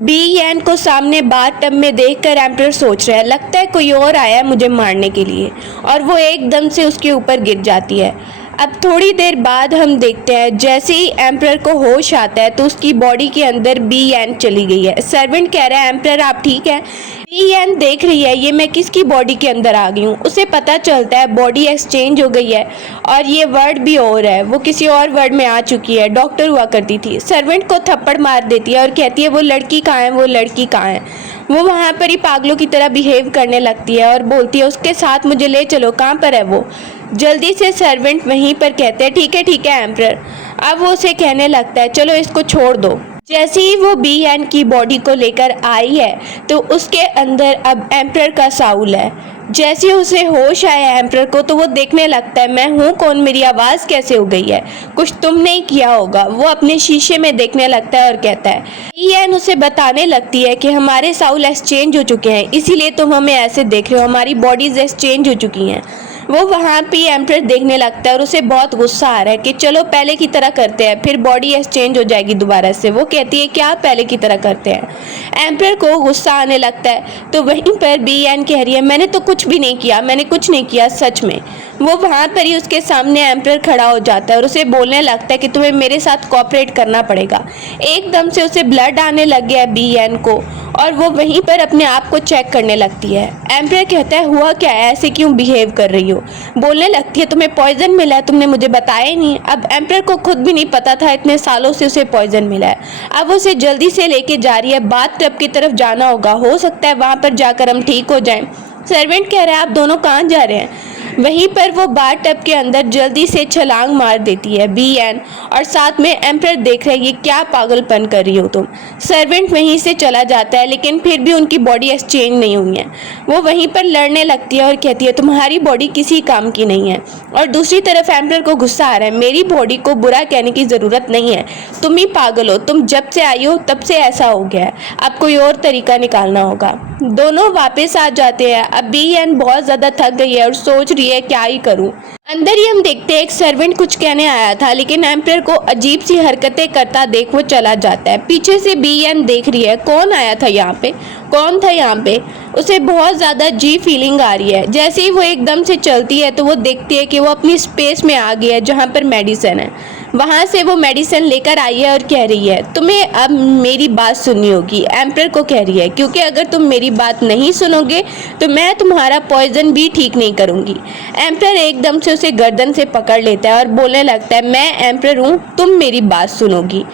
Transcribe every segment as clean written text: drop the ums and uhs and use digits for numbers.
BN को सामने bathtub में देखकर एम्प्रर सोच रहा है, लगता है कोई और आया है मुझे मारने के लिए, और वो एकदम से उसके ऊपर गिर जाती है। अब थोड़ी देर बाद हम देखते हैं जैसे ही एम्प्रर को होश आता है तो उसकी बॉडी के अंदर बीएन चली गई है। सर्वेंट कह रहा है एम्प्रर आप ठीक है? बीएन देख रही है ये मैं किसकी बॉडी के अंदर आ गई हूँ। उसे पता चलता है बॉडी एक्सचेंज हो गई है और ये वर्ड भी और है, वो किसी और वर्ड में आ चुकी है, डॉक्टर हुआ करती थी। सर्वेंट को थप्पड़ मार देती है और कहती है वो लड़की कहाँ है, वो लड़की कहाँ है। वो वहाँ पर ही पागलों की तरह बिहेव करने लगती है और बोलती है उसके साथ मुझे ले चलो, कहाँ पर है वो। जल्दी से सर्वेंट वहीं पर कहते हैं ठीक है एम्प्रर। अब वो उसे कहने लगता है चलो इसको छोड़ दो। जैसे ही वो बीएन की बॉडी को लेकर आई है तो उसके अंदर अब एम्प्रर का साउल है। जैसे ही उसे होश आया एम्प्रर को तो वो देखने लगता है मैं हूँ कौन, मेरी आवाज़ कैसे हो गई है, कुछ तुमने ही किया होगा। वो अपने शीशे में देखने लगता है और कहता है बीएन उसे बताने लगती है कि हमारे साउल एक्सचेंज हो चुके हैं इसीलिए तुम हमें ऐसे देख रहे हो, हमारी बॉडीज एक्सचेंज हो चुकी हैं। वो वहाँ पे एम्प्रर देखने लगता है और उसे बहुत गुस्सा आ रहा है कि चलो पहले की तरह करते हैं, फिर बॉडी एक्सचेंज हो जाएगी दोबारा से। वो कहती है क्या पहले की तरह करते हैं। एम्प्रर को गुस्सा आने लगता है तो वहीं पर बीएन कह रही है मैंने तो कुछ भी नहीं किया, मैंने कुछ नहीं किया सच में। वो वहाँ पर ही उसके सामने एम्प्रर खड़ा हो जाता है और उसे बोलने लगता है कि तुम्हें मेरे साथ कोऑपरेट करना पड़ेगा। एकदम से उसे ब्लड आने लग गया है बीएन को और वो वहीं पर अपने आप को चेक करने लगती है। एम्प्रर कहता है हुआ क्या है, ऐसे क्यों बिहेव कर रही हो। बोलने लगती है तुम्हें पॉइजन मिला है, तुमने मुझे बताया ही नहीं। अब एम्प्रर को खुद भी नहीं पता था इतने सालों से उसे पॉइजन मिला है। अब उसे जल्दी से लेके जा रही है, बाथटब की तरफ जाना होगा, हो सकता है वहाँ पर जाकर हम ठीक हो जाएं। सर्वेंट कह रहा है आप दोनों कहाँ जा रहे हैं। वहीं पर वो बाथटब के अंदर जल्दी से छलांग मार देती है बीएन और साथ में एम्प्रर देख रहे हैं ये क्या पागलपन कर रही हो तुम। सर्वेंट वहीं से चला जाता है लेकिन फिर भी उनकी बॉडी एक्सचेंज नहीं हुई है। वो वहीं पर लड़ने लगती है और कहती है तुम्हारी बॉडी किसी काम की नहीं है। और दूसरी तरफ एम्प्रर को गुस्सा आ रहा है मेरी बॉडी को बुरा कहने की ज़रूरत नहीं है, तुम ही पागल हो, तुम जब से आई हो तब से ऐसा हो गया है, अब कोई और तरीका निकालना होगा। दोनों वापस आ जाते हैं। अब बीएन बहुत ज़्यादा थक गई है और सोच रही है क्या ही करूं। अंदर ही हम देखते हैं एक सर्वेंट कुछ कहने आया था लेकिन एम्प्रर को अजीब सी हरकतें करता देख वो चला जाता है। पीछे से बीएन देख रही है कौन आया था यहाँ पे, कौन था यहाँ पे। उसे बहुत ज़्यादा अजीब फीलिंग आ रही है। जैसे ही वो एकदम से चलती है तो वो देखती है कि वो अपनी स्पेस में आ गई है जहाँ पर मेडिसिन है। वहाँ से वो मेडिसिन लेकर आई है और कह रही है तुम्हें अब मेरी बात सुननी होगी। एम्प्रर को कह रही है क्योंकि अगर तुम मेरी बात नहीं सुनोगे तो मैं तुम्हारा पॉइजन भी ठीक नहीं करूँगी। एम्प्रर एकदम से उसे गर्दन से पकड़ लेता है और बोलने लगता है मैं एम्प्रर हूँ, तुम मेरी बात सुनोगी।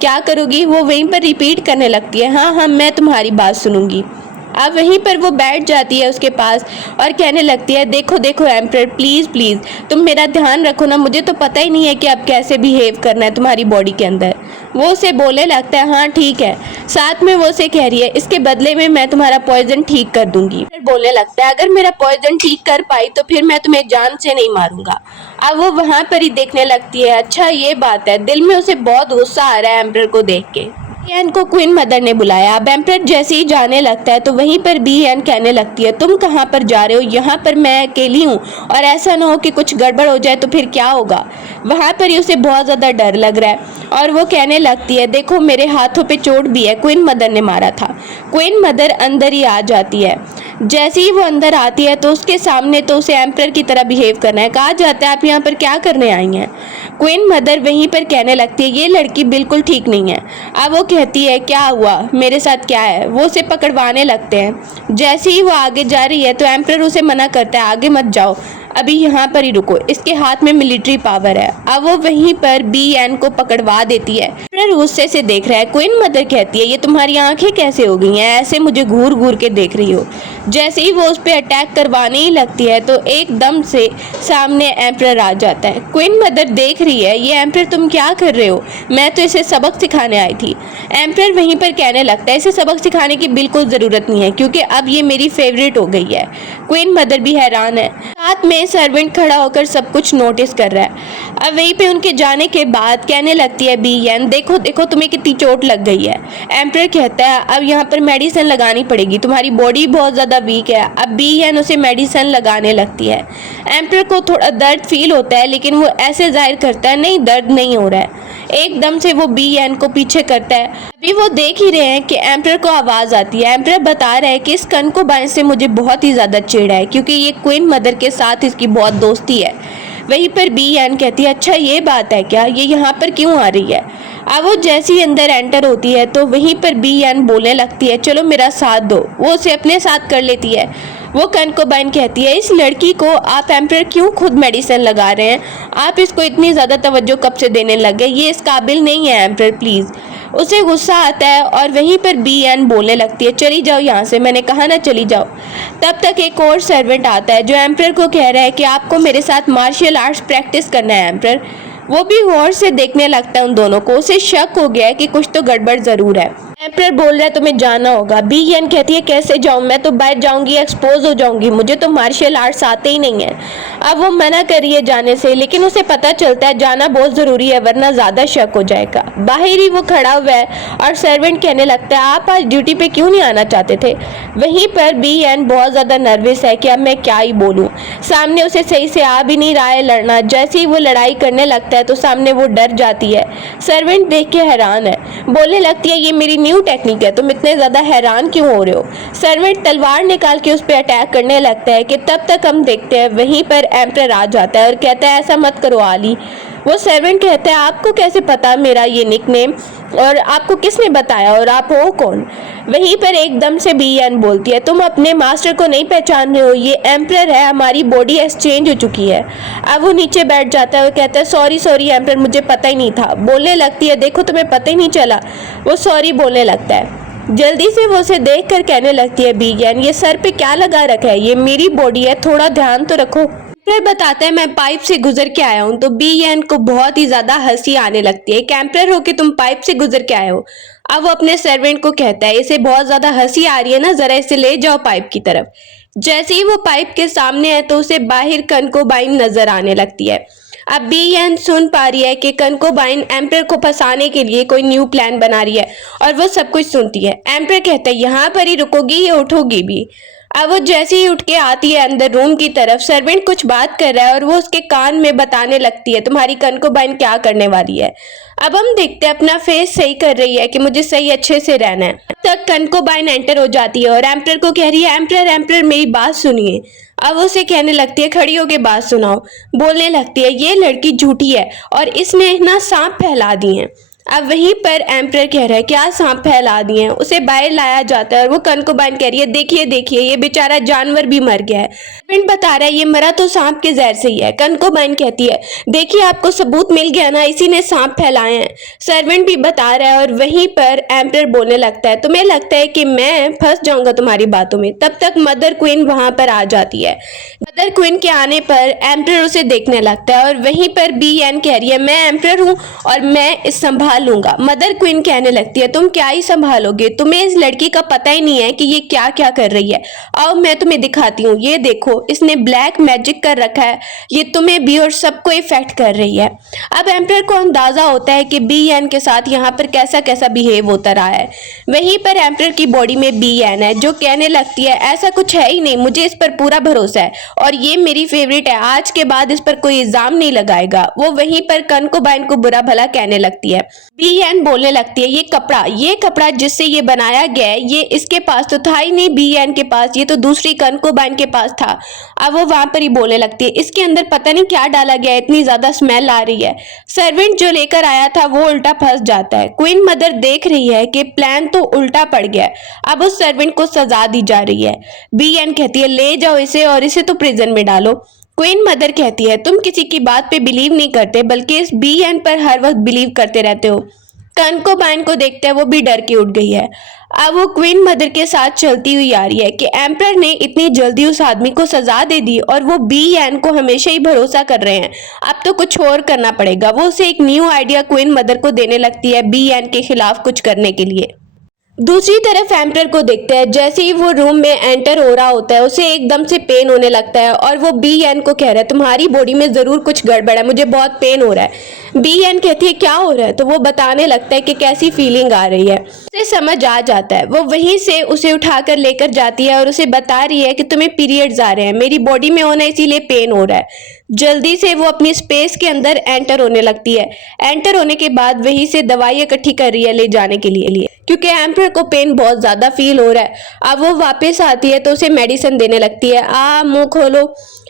क्या करोगी? वो वहीं पर रिपीट करने लगती है हाँ मैं तुम्हारी बात सुनूंगी। अब वहीं पर वो बैठ जाती है उसके पास और कहने लगती है देखो एम्प्रर प्लीज़ तुम मेरा ध्यान रखो ना, मुझे तो पता ही नहीं है कि अब कैसे बिहेव करना है तुम्हारी बॉडी के अंदर। वो उसे बोलने लगता है हाँ ठीक है। साथ में वो उसे कह रही है इसके बदले में मैं तुम्हारा पॉइजन ठीक कर दूंगी। फिर बोलने लगता है अगर मेरा पॉइजन ठीक कर पाई तो फिर मैं तुम्हें जान से नहीं मारूंगा। अब वो वहाँ पर ही देखने लगती है अच्छा ये बात है। दिल में उसे बहुत गुस्सा आ रहा है एम्प्रर को देख के। बीएन को क्वीन मदर ने बुलाया। अब एम्प्रर जैसे ही जाने लगता है तो वहीं पर बीएन कहने लगती है तुम कहाँ पर जा रहे हो, यहाँ पर मैं अकेली हूँ और ऐसा ना हो कि कुछ गड़बड़ हो जाए तो फिर क्या होगा। वहाँ पर ही उसे बहुत ज़्यादा डर लग रहा है और वो कहने लगती है देखो मेरे हाथों पे चोट भी है, क्वीन मदर ने मारा था। क्वीन मदर अंदर ही आ जाती है। जैसे ही वो अंदर आती है तो उसके सामने तो उसे एम्प्रर की तरह बिहेव करना है। कहा जाता है आप यहाँ पर क्या करने आई हैं। क्वीन मदर वहीं पर कहने लगती है ये लड़की बिल्कुल ठीक नहीं है। अब वो कहती है क्या हुआ, मेरे साथ क्या है। वो उसे पकड़वाने लगते हैं। जैसे ही वो आगे जा रही है तो एम्प्रर उसे मना करता है आगे मत जाओ, अभी यहाँ पर ही रुको, इसके हाथ में मिलिट्री पावर है। अब वो वहीं पर बीएन को पकड़वा देती है। एम्प्रर गुस्से से देख रहा है। क्वीन मदर कहती है ये तुम्हारी आंखें कैसे हो गई हैं, ऐसे मुझे घूर घूर के देख रही हो। जैसे ही वो उस पर अटैक करवाने ही लगती है तो एकदम से सामने एम्प्रर आ जाता है। क्वीन मदर देख रही है ये एम्प्रर तुम क्या कर रहे हो, मैं तो इसे सबक सिखाने आई थी। एम्प्रर वहीं पर कहने लगता है इसे सबक सिखाने की बिल्कुल ज़रूरत नहीं है क्योंकि अब ये मेरी फेवरेट हो गई है। क्वीन मदर भी हैरान है। साथ में सर्वेंट खड़ा होकर सब कुछ नोटिस कर रहा है। अब वहीं पे उनके जाने के बाद कहने लगती है बीएन देखो तुम्हें कितनी चोट लग गई है। एम्प्रर कहता है अब यहाँ पर मेडिसिन लगानी पड़ेगी, तुम्हारी बॉडी बहुत ज़्यादा वीक है। अब बीएन उसे मेडिसिन लगाने लगती है। एम्प्रर को थोड़ा दर्द फील होता है लेकिन वो ऐसे जाहिर करता है नहीं दर्द नहीं हो रहा है। एकदम से वो बी एन को पीछे करता है। अभी वो देख ही रहे हैं कि एम्परर को आवाज़ आती है। एम्परर बता रहा है कि इस कनकोबाइन से मुझे बहुत ही ज़्यादा चिढ़ है क्योंकि ये क्वीन मदर के साथ इसकी बहुत दोस्ती है। वहीं पर बी एन कहती है अच्छा ये बात है क्या, ये यहाँ पर क्यों आ रही है। अब वो जैसे ही अंदर एंटर होती है तो वहीं पर बी एन बोलने लगती है चलो मेरा साथ दो। वो उसे अपने साथ कर लेती है। वो कनकोबाइन कहती है इस लड़की को आप एम्परर क्यों खुद मेडिसिन लगा रहे हैं, आप इसको इतनी ज़्यादा तवज्जो कब से देने लग गए, ये इस काबिल नहीं है एम्परर प्लीज़। उसे गुस्सा आता है और वहीं पर बी एन बोलने लगती है चली जाओ यहाँ से, मैंने कहा ना चली जाओ। तब तक एक और सर्वेंट आता है जो एम्परर को कह रहा है कि आपको मेरे साथ मार्शल आर्ट्स प्रैक्टिस करना है एम्परर। वो भी गौर से देखने लगता है उन दोनों को। उसे शक हो गया है कि कुछ तो गड़बड़ ज़रूर है। एम्परर बोल रहा है तुम्हें जाना होगा। बी एन कहती है कैसे जाऊँ, मैं तो बाहर जाऊंगी एक्सपोज हो जाऊंगी, मुझे तो मार्शल आर्ट्स आते ही नहीं है। अब वो मना कर रही है जाने से, लेकिन उसे पता चलता है जाना बहुत ज़रूरी है वरना ज़्यादा शक हो जाएगा। बाहर ही वो खड़ा हुआ है और सर्वेंट कहने लगता है आप आज ड्यूटी पे क्यों नहीं आना चाहते थे। वहीं पर बी एन बहुत ज़्यादा नर्वस है कि अब मैं क्या ही बोलूँ, सामने उसे सही से आ भी नहीं रहा है लड़ना। जैसे ही वो लड़ाई करने लगता है तो सामने वो डर जाती है। सर्वेंट देख के हैरान है, बोलने लगती है ये मेरी न्यू टेक्निक है, तुम इतने ज़्यादा हैरान क्यों हो रहे हो। सर्वेंट तलवार निकाल के उस पर अटैक करने लगता है कि तब तक हम देखते हैं वहीं पर एम्परर आ जाता है और कहता है ऐसा मत करो आली। वो सर्वेंट कहता है आपको कैसे पता मेरा ये निकनेम, और आपको किसने बताया, और आप हो कौन। वहीं पर एकदम से बी एन बोलती है तुम अपने मास्टर को नहीं पहचान रहे हो, ये एम्परर है, हमारी बॉडी एक्सचेंज हो चुकी है। अब वो नीचे बैठ जाता है और कहता है सॉरी सॉरी एम्परर, मुझे पता ही नहीं था। बोलने लगती है देखो तुम्हें पता ही नहीं चला। वो सॉरी बोलने लगता है। जल्दी से वो उसे देख कर कहने लगती है बी एन ये सर पे क्या लगा रखा है, ये मेरी बॉडी है, थोड़ा ध्यान तो रखो। फिर बताता है मैं पाइप से गुजर के आया हूँ। तो बी एन को बहुत ही ज्यादा हंसी आने लगती है, कैंपरर हो कि तुम पाइप से गुजर के आए हो। अब वो अपने सर्वेंट को कहता है इसे बहुत ज्यादा हंसी आ रही है ना, जरा इसे ले जाओ पाइप की तरफ। जैसे ही वो पाइप के सामने है तो उसे बाहर कनकोबाइन नजर आने लगती है। अब बी एन सुन पा रही है कि कनकोबाइन एम्परर को फंसाने के लिए कोई न्यू प्लान बना रही है और वो सब कुछ सुनती है। एम्परर कहता है यहाँ पर ही रुकोगी या उठोगी भी। अब वो जैसे ही उठ के आती है अंदर रूम की तरफ, सर्वेंट कुछ बात कर रहा है और वो उसके कान में बताने लगती है तुम्हारी कनकोबाइन क्या करने वाली है। अब हम देखते हैं अपना फेस सही कर रही है कि मुझे सही अच्छे से रहना है। तब कनकोबाइन एंटर हो जाती है और एम्परर को कह रही है एम्परर एम्परर मेरी बात सुनिए। अब उसे कहने लगती है खड़ी होके बात सुनाओ। बोलने लगती है ये लड़की झूठी है और इसने ना सांप फैला दी हैं। अब वहीं पर एम्परर कह रहा है क्या सांप फैला दिए हैं। उसे बाहर लाया जाता है और वो कनकोबाइन कह रही है देखिए देखिए ये बेचारा जानवर भी मर गया है। सर्वेंट बता रहा है ये मरा तो सांप के जहर से ही है। कनकोबाइन कहती है देखिए आपको सबूत मिल गया ना, इसी ने सांप फैलाए हैं। सर्वेंट भी बता रहा है और वहीं पर एम्परर बोलने लगता है तुम्हें लगता है कि मैं फंस जाऊंगा तुम्हारी बातों में। तब तक मदर क्वीन वहां पर आ जाती है। मदर क्वीन के आने पर एम्परर उसे देखने लगता है और वहीं पर बी एन कह रही है मैं एम्परर हूँ और मैं इस संभाल लूंगा। मदर क्वीन कहने लगती है तुम क्या ही संभालोगे, तुम्हें इस लड़की का पता ही नहीं है कि ये क्या क्या कर रही है। आओ मैं तुम्हें दिखाती हूँ, ये देखो इसने ब्लैक मैजिक कर रखा है, ये तुम्हें भी और सबको इफेक्ट कर रही है। अब एम्परर को अंदाजा होता है कि बी एन के साथ यहाँ पर कैसा कैसा बिहेव होता रहा है। वहीं पर एम्परर की बॉडी में बी एन है जो कहने लगती है ऐसा कुछ है ही नहीं, मुझे इस पर पूरा भरोसा है और ये मेरी फेवरेट है, आज के बाद इस पर कोई इल्जाम नहीं लगाएगा। वो वहीं पर कनकोबाइन को बुरा भला कहने लगती है। बी एन बोलने लगती है ये कपड़ा जिससे ये बनाया गया है ये इसके पास तो था ही नहीं बी एन के पास, ये तो दूसरी कनकोबाइन के पास था। अब वो वहां पर ही बोलने लगती है इसके अंदर पता नहीं क्या डाला गया है, इतनी ज्यादा स्मेल आ रही है। सर्वेंट जो लेकर आया था वो उल्टा फंस जाता है। क्वीन मदर देख रही है कि प्लान तो उल्टा पड़ गया है, अब उस सर्वेंट को सजा दी जा रही है। बी एन कहती है ले जाओ इसे और इसे तो प्रिजन में डालो। क्वीन मदर कहती है तुम किसी की बात पे बिलीव नहीं करते बल्कि इस बी एन पर हर वक्त बिलीव करते रहते हो। कनकोबाइन को देखते हैं वो भी डर के उठ गई है। अब वो क्वीन मदर के साथ चलती हुई आ रही है कि एम्परर ने इतनी जल्दी उस आदमी को सजा दे दी और वो बी एन को हमेशा ही भरोसा कर रहे हैं, अब तो कुछ और करना पड़ेगा। वो उसे एक न्यू आइडिया क्वीन मदर को देने लगती है बी एन के खिलाफ कुछ करने के लिए। दूसरी तरफ एम्परर को देखते हैं जैसे ही वो रूम में एंटर हो रहा होता है उसे एकदम से पेन होने लगता है और वो बी एन को कह रहा है तुम्हारी बॉडी में जरूर कुछ गड़बड़ है, मुझे बहुत पेन हो रहा है। बी एन कहती है क्या हो रहा है, तो वो बताने लगता है कि कैसी फीलिंग आ रही है। उसे समझ आ जाता है, वो वहीं से उसे उठाकर लेकर जाती है और उसे बता रही है कि तुम्हें पीरियड्स आ रहे हैं, मेरी बॉडी में होना इसीलिए पेन हो रहा है। जल्दी से वो अपनी स्पेस के अंदर एंटर होने लगती है। एंटर होने के बाद वहीं से दवाई इकट्ठी कर रही है ले जाने के लिए क्योंकि एम्पर को पेन बहुत ज़्यादा फील हो रहा है। अब वो वापस आती है तो उसे मेडिसिन देने लगती है। मुंह खोलो।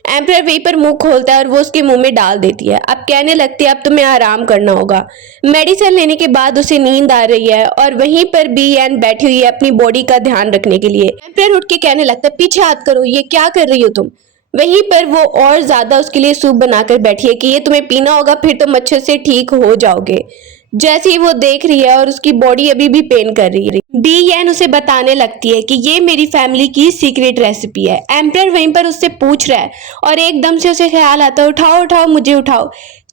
एम्पर वहीं पर मुंह खोलता है और वो उसके मुंह में डाल देती है। अब कहने लगती है अब तुम्हें आराम करना होगा। मेडिसिन लेने के बाद उसे नींद आ रही है और वहीं पर बी एन बैठी हुई है अपनी बॉडी का ध्यान रखने के लिए। एम्पर उठ के कहने लगता है पीछे हाथ करो, ये क्या कर रही हो तुम। वहीं पर वो और ज्यादा उसके लिए सूप बनाकर बैठी है कि ये तुम्हें पीना होगा, फिर तुम अच्छे से ठीक हो जाओगे। जैसे ही वो देख रही है और उसकी बॉडी अभी भी पेन कर रही है, बी एन उसे बताने लगती है कि ये मेरी फैमिली की सीक्रेट रेसिपी है। एम्पर वहीं पर उससे पूछ रहा है और एकदम से उसे ख्याल आता है उठाओ उठाओ मुझे उठाओ।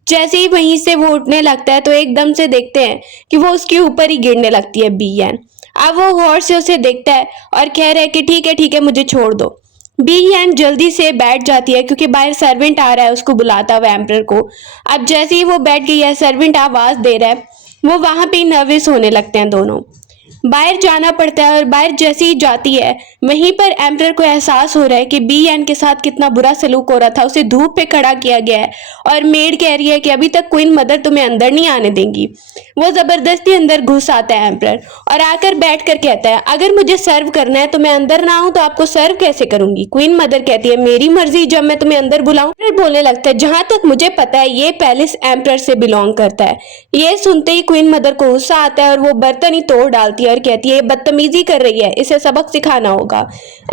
जैसे ही वहीं से वो उठने लगता है तो एकदम से देखते हैं कि वो उसके ऊपर ही गिरने लगती है बी एन। अब वो गौर से उसे देखता है और कह रहा है कि ठीक है मुझे छोड़ दो। बी एन जल्दी से बैठ जाती है क्योंकि बाहर सर्वेंट आ रहा है उसको बुलाता हुआ एम्पर को। अब जैसे ही वो बैठ गई है, सर्वेंट आवाज दे रहा है, वो वहां पे नर्वस होने लगते हैं दोनों। बाहर जाना पड़ता है और बाहर जैसे ही जाती है वहीं पर एम्पर को एहसास हो रहा है कि बी एन के साथ कितना बुरा सलूक हो रहा था। उसे धूप पे खड़ा किया गया है और मेड कह रही है कि अभी तक क्वीन मदर तुम्हें अंदर नहीं आने देंगी। वो जबरदस्ती अंदर घुस आता है एम्पर और आकर बैठ कर कहता है अगर मुझे सर्व करना है तो मैं अंदर ना आऊं तो आपको सर्व कैसे करूंगी। क्वीन मदर कहती है मेरी मर्जी, जब मैं तुम्हें अंदर बुलाऊं। फिर बोलने लगता है जहां तक मुझे पता है ये पैलेस एम्पर से बिलोंग करता है। ये सुनते ही क्वीन मदर को गुस्सा आता है और वो बर्तन ही तोड़ डालती है और कहती है ये बदतमीजी कर रही है, इसे सबक सिखाना होगा।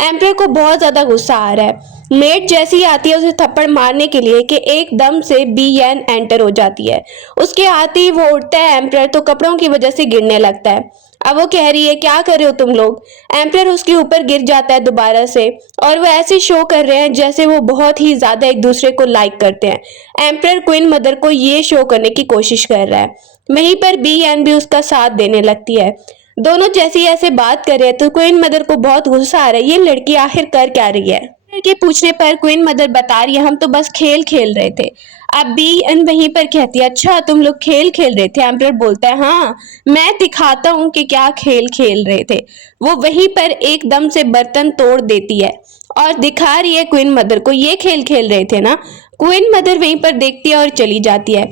एम्पर को बहुत ज्यादा गुस्सा आ रहा है। मेड जैसी ही आती है उसे थप्पड़ मारने के लिए कि एकदम से बी एन एंटर हो जाती है। उसके आते ही वो उठता है एम्पर तो कपड़ों की वजह से गिरने लगता है। अब वो कह रही है क्या कर रहे हो तुम लोग। एम्पर उसके ऊपर गिर जाता है दोबारा से और वो ऐसे शो कर रहे हैं जैसे वो बहुत ही ज्यादा एक दूसरे को लाइक करते हैं। एम्पर क्वीन मदर को ये शो करने की कोशिश कर रहा है। वहीं पर बी एन भी उसका साथ देने लगती है। दोनों जैसे ही ऐसे बात कर रहे हैं तो क्वीन मदर को बहुत गुस्सा आ रहा है, ये लड़की आखिर कर क्या रही है। के पूछने पर क्वीन मदर बता रही है हम तो बस खेल खेल रहे थे। अब बी एन वहीं पर कहती है अच्छा तुम लोग खेल खेल रहे थे। एम्पर बोलता है हाँ मैं दिखाता हूँ कि क्या खेल खेल रहे थे। वो वहीं पर एकदम से बर्तन तोड़ देती है और दिखा रही है क्वीन मदर को ये खेल खेल रहे थे ना। क्वीन मदर वहीं पर देखती है और चली जाती है।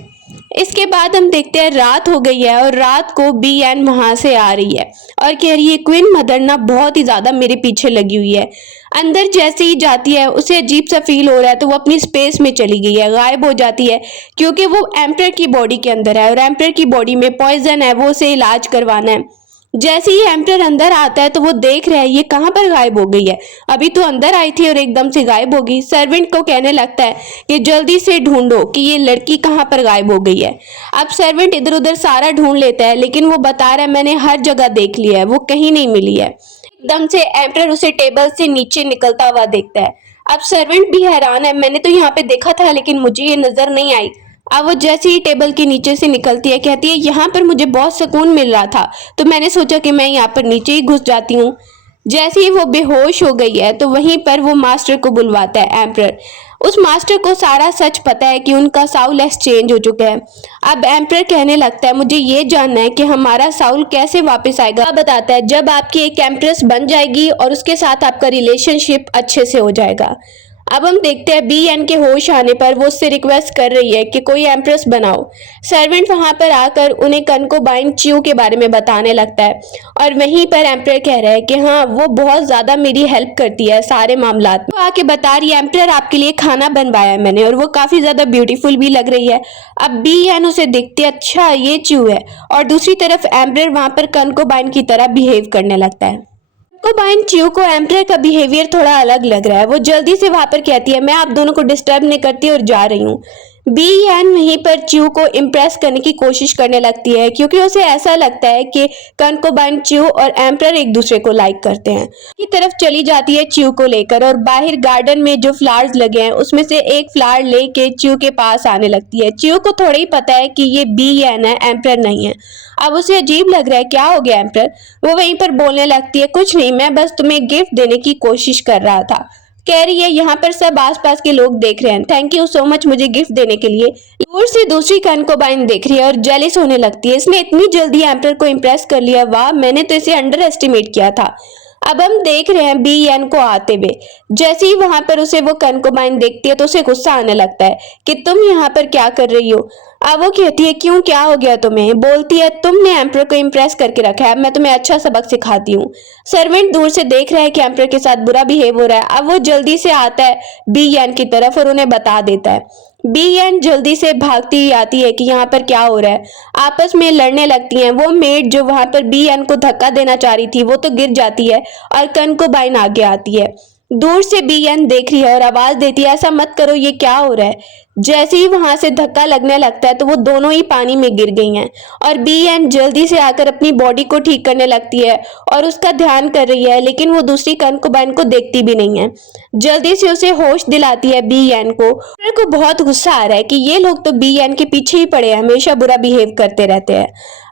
इसके बाद हम देखते हैं रात हो गई है और रात को बी एन वहां से आ रही है और कह रही है क्वीन मदर ना बहुत ही ज्यादा मेरे पीछे लगी हुई है। अंदर जैसे ही जाती है उसे अजीब सा फील हो रहा है तो वो अपनी स्पेस में चली गई है, गायब हो जाती है क्योंकि वो एम्पर की बॉडी के अंदर है और एम्पर की बॉडी में पॉइजन है, वो उसे इलाज करवाना है। जैसे ही एम्पर अंदर आता है तो वो देख रहा है ये कहाँ पर गायब हो गई है, अभी तो अंदर आई थी और एकदम से गायब हो गई। सर्वेंट को कहने लगता है कि जल्दी से ढूंढो कि ये लड़की कहाँ पर गायब हो गई है। अब सर्वेंट इधर उधर सारा ढूंढ लेता है लेकिन वो बता रहा है मैंने हर जगह देख लिया है, वो कहीं नहीं मिली है। एकदम से एम्पर उसे टेबल से नीचे निकलता हुआ देखता है। अब सर्वेंट भी हैरान है, मैंने तो यहाँ पे देखा था लेकिन मुझे ये नजर नहीं आई। अब वो जैसे ही टेबल के नीचे से निकलती है कहती है यहाँ पर मुझे बहुत सुकून मिल रहा था तो मैंने सोचा कि मैं यहाँ पर नीचे ही घुस जाती हूँ। जैसे ही वो बेहोश हो गई है तो वहीं पर वो मास्टर को बुलवाता है एम्पर। उस मास्टर को सारा सच पता है कि उनका साउल एक्सचेंज हो चुका है। अब एम्पर कहने लगता है मुझे ये जानना है कि हमारा साउल कैसे वापस आएगा। अब बताता है जब आपकी एक एम्प्रेस बन जाएगी और उसके साथ आपका रिलेशनशिप अच्छे से हो जाएगा। अब हम देखते हैं बी एन के होश आने पर वो उससे रिक्वेस्ट कर रही है कि कोई एम्प्रेस बनाओ। सर्वेंट वहां पर आकर उन्हें कनकोबाइन च्यू के बारे में बताने लगता है और वहीं पर एम्पर कह रहा है कि हाँ वो बहुत ज्यादा मेरी हेल्प करती है सारे मामलात में। तो आके बता रही है एम्पर आपके लिए खाना बनवाया है मैंने और वो काफी ज्यादा ब्यूटीफुल भी लग रही है। अब बी एन उसे देखते अच्छा ये च्यू है और दूसरी तरफ एम्पर वहां पर कनकोबाइन की तरह बिहेव करने लगता है। कनकोबाइन च्यू को एम्पर का बिहेवियर थोड़ा अलग लग रहा है। वो जल्दी से वहां पर कहती है मैं आप दोनों को डिस्टर्ब नहीं करती और जा रही हूँ। बी एन वहीं पर च्यू को इम्प्रेस करने की कोशिश करने लगती है क्योंकि उसे ऐसा लगता है कि कनकोबाइन च्यू और एम्पर एक दूसरे को लाइक करते हैं। की तरफ चली जाती है च्यू को लेकर और बाहर गार्डन में जो फ्लावर्स लगे हैं उसमें से एक फ्लावर लेके च्यू के पास आने लगती है। च्यू को थोड़ा ही पता है कि ये बी एन है, एम्पर नहीं है। अब उसे अजीब लग रहा है क्या हो गया एम्पर। वो वहीं पर बोलने लगती है कुछ नहीं, मैं बस तुम्हें गिफ्ट देने की कोशिश कर रहा था। कह रही है यहाँ पर सब आसपास के लोग देख रहे हैं, थैंक यू सो मच मुझे गिफ्ट देने के लिए। दूर से दूसरी कनकोबाइन देख रही है और जेलिस होने लगती है, इसने इतनी जल्दी एम्पर को इम्प्रेस कर लिया, वाह मैंने तो इसे अंडर एस्टिमेट किया था। अब हम देख रहे हैं बी एन को आते हुए। जैसे ही वहां पर उसे वो कंकुबाइन देखती है तो उसे गुस्सा आने लगता है कि तुम यहाँ पर क्या कर रही हो। अब वो कहती है क्यों, क्या हो गया तुम्हें। बोलती है तुमने एम्पर को इम्प्रेस करके रखा है, अब मैं तुम्हें अच्छा सबक सिखाती हूँ। सर्वेंट दूर से देख रहा है कि एम्पर के साथ बुरा बिहेव हो रहा है। अब वो जल्दी से आता है बी एन की तरफ और उन्हें बता देता है। बी एन जल्दी से भागती हुई आती है कि यहाँ पर क्या हो रहा है। आपस में लड़ने लगती हैं। वो मेड जो वहां पर बी एन को धक्का देना चाह रही थी वो तो गिर जाती है और कंकुबाइन आगे आती है। दूर से बी एन देख रही है और आवाज देती है ऐसा मत करो, ये क्या हो रहा है। जैसे ही वहां से धक्का लगने लगता है तो वो दोनों ही पानी में गिर गई हैं और बी एन जल्दी से आकर अपनी बॉडी को ठीक करने लगती है और उसका ध्यान कर रही है, लेकिन वो दूसरी कंकुबाइन को देखती भी नहीं है। जल्दी से उसे होश दिलाती है बी एन को। एम्पर को बहुत गुस्सा आ रहा है कि ये लोग तो बी एन के पीछे ही पड़े हैं, हमेशा बुरा बिहेव करते रहते हैं।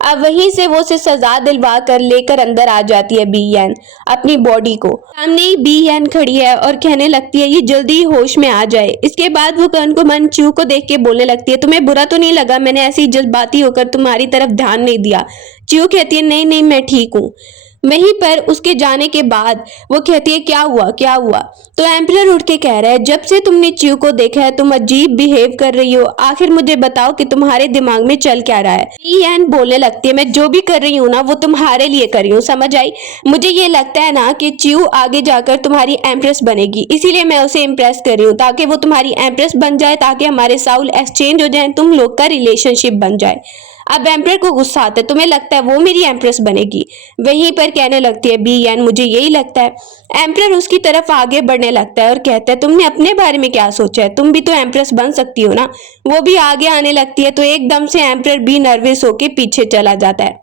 अब वहीं से वो उसे सजा दिलवा कर लेकर अंदर आ जाती है बी एन अपनी बॉडी को। सामने ही बी एन खड़ी है और कहने लगती है ये जल्दी होश में आ जाए। इसके बाद वो कंकुबाइन च्यू को देख के बोलने लगती है तुम्हें बुरा तो नहीं लगा, मैंने ऐसे ही जज्बाती होकर तुम्हारी तरफ ध्यान नहीं दिया। च्यू कहती है नहीं नहीं मैं ठीक हूँ। वहीं पर उसके जाने के बाद वो कहती है क्या हुआ क्या हुआ। तो एम्परर उठ के कह रहा है जब से तुमने च्यू को देखा है तुम अजीब बिहेव कर रही हो, आखिर मुझे बताओ कि तुम्हारे दिमाग में चल क्या रहा है। एन बोलने लगती है मैं जो भी कर रही हूँ ना वो तुम्हारे लिए कर रही हूँ, समझ आई। मुझे ये लगता है ना कि च्यू आगे जाकर तुम्हारी एम्प्रेस बनेगी, इसीलिए मैं उसे इम्प्रेस कर रही हूँ ताकि वो तुम्हारी एम्प्रेस बन जाए, ताकि हमारे साउल एक्सचेंज हो जाए, तुम लोग का रिलेशनशिप बन जाए। अब एम्पर को गुस्सा आता है तुम्हें लगता है वो मेरी एम्प्रेस बनेगी। वहीं पर कहने लगती है बी एन मुझे यही लगता है। एम्पर उसकी तरफ आगे बढ़ने लगता है और कहता है तुमने अपने बारे में क्या सोचा है, तुम भी तो एम्प्रेस बन सकती हो ना। वो भी आगे आने लगती है तो एकदम से एम्पर भी नर्वस होके पीछे चला जाता है।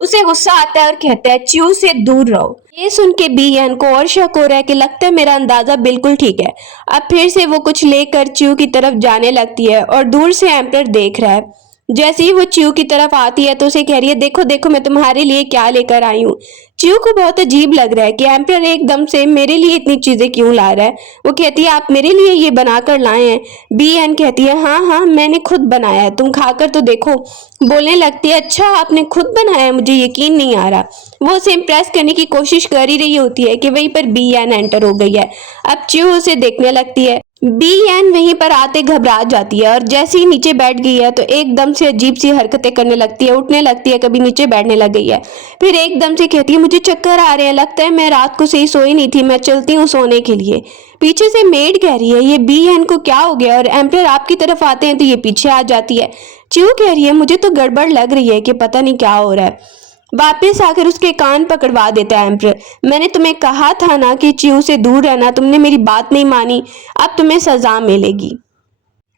उसे गुस्सा आता है और कहता है च्यू से दूर रहो। ये सुन के बी एन को और शक हो रहा है कि लगता है मेरा अंदाजा बिल्कुल ठीक है। अब फिर से वो कुछ लेकर च्यू की तरफ जाने लगती है और दूर से एम्पर देख रहा है। जैसे ही वो च्यू की तरफ आती है तो उसे कह रही है देखो देखो मैं तुम्हारे लिए क्या लेकर आई हूँ। च्यू को बहुत अजीब लग रहा है कि एम्पर एकदम से मेरे लिए इतनी चीजें क्यों ला रहा है। वो कहती है आप मेरे लिए ये बनाकर लाए हैं। बी एन कहती है हाँ हाँ मैंने खुद बनाया है, तुम खाकर तो देखो। बोलने लगती है अच्छा आपने खुद बनाया है, मुझे यकीन नहीं आ रहा। वो उसे इम्प्रेस करने की कोशिश कर ही रही होती है कि वहीं पर बी एन एंटर हो गई है। अब च्यू उसे देखने लगती है। बी एन वहीं पर आते घबरा जाती है और जैसे ही नीचे बैठ गई है तो एकदम से अजीब सी हरकतें करने लगती है, उठने लगती है, कभी नीचे बैठने लग गई है। फिर एकदम से कहती है मुझे चक्कर आ रहे हैं, लगता है मैं रात को सही सोई नहीं थी, मैं चलती हूँ सोने के लिए। पीछे से मेड कह रही है ये बी एन को क्या हो गया, और एम्पर आपकी तरफ आते हैं तो ये पीछे आ जाती है। च्यू कह रही है मुझे तो गड़बड़ लग रही है कि पता नहीं क्या हो रहा है। वापस आकर उसके कान पकड़वा देता है एम्पर। मैंने तुम्हें कहा था ना कि च्यू से दूर रहना, तुमने मेरी बात नहीं मानी, अब तुम्हें सजा मिलेगी।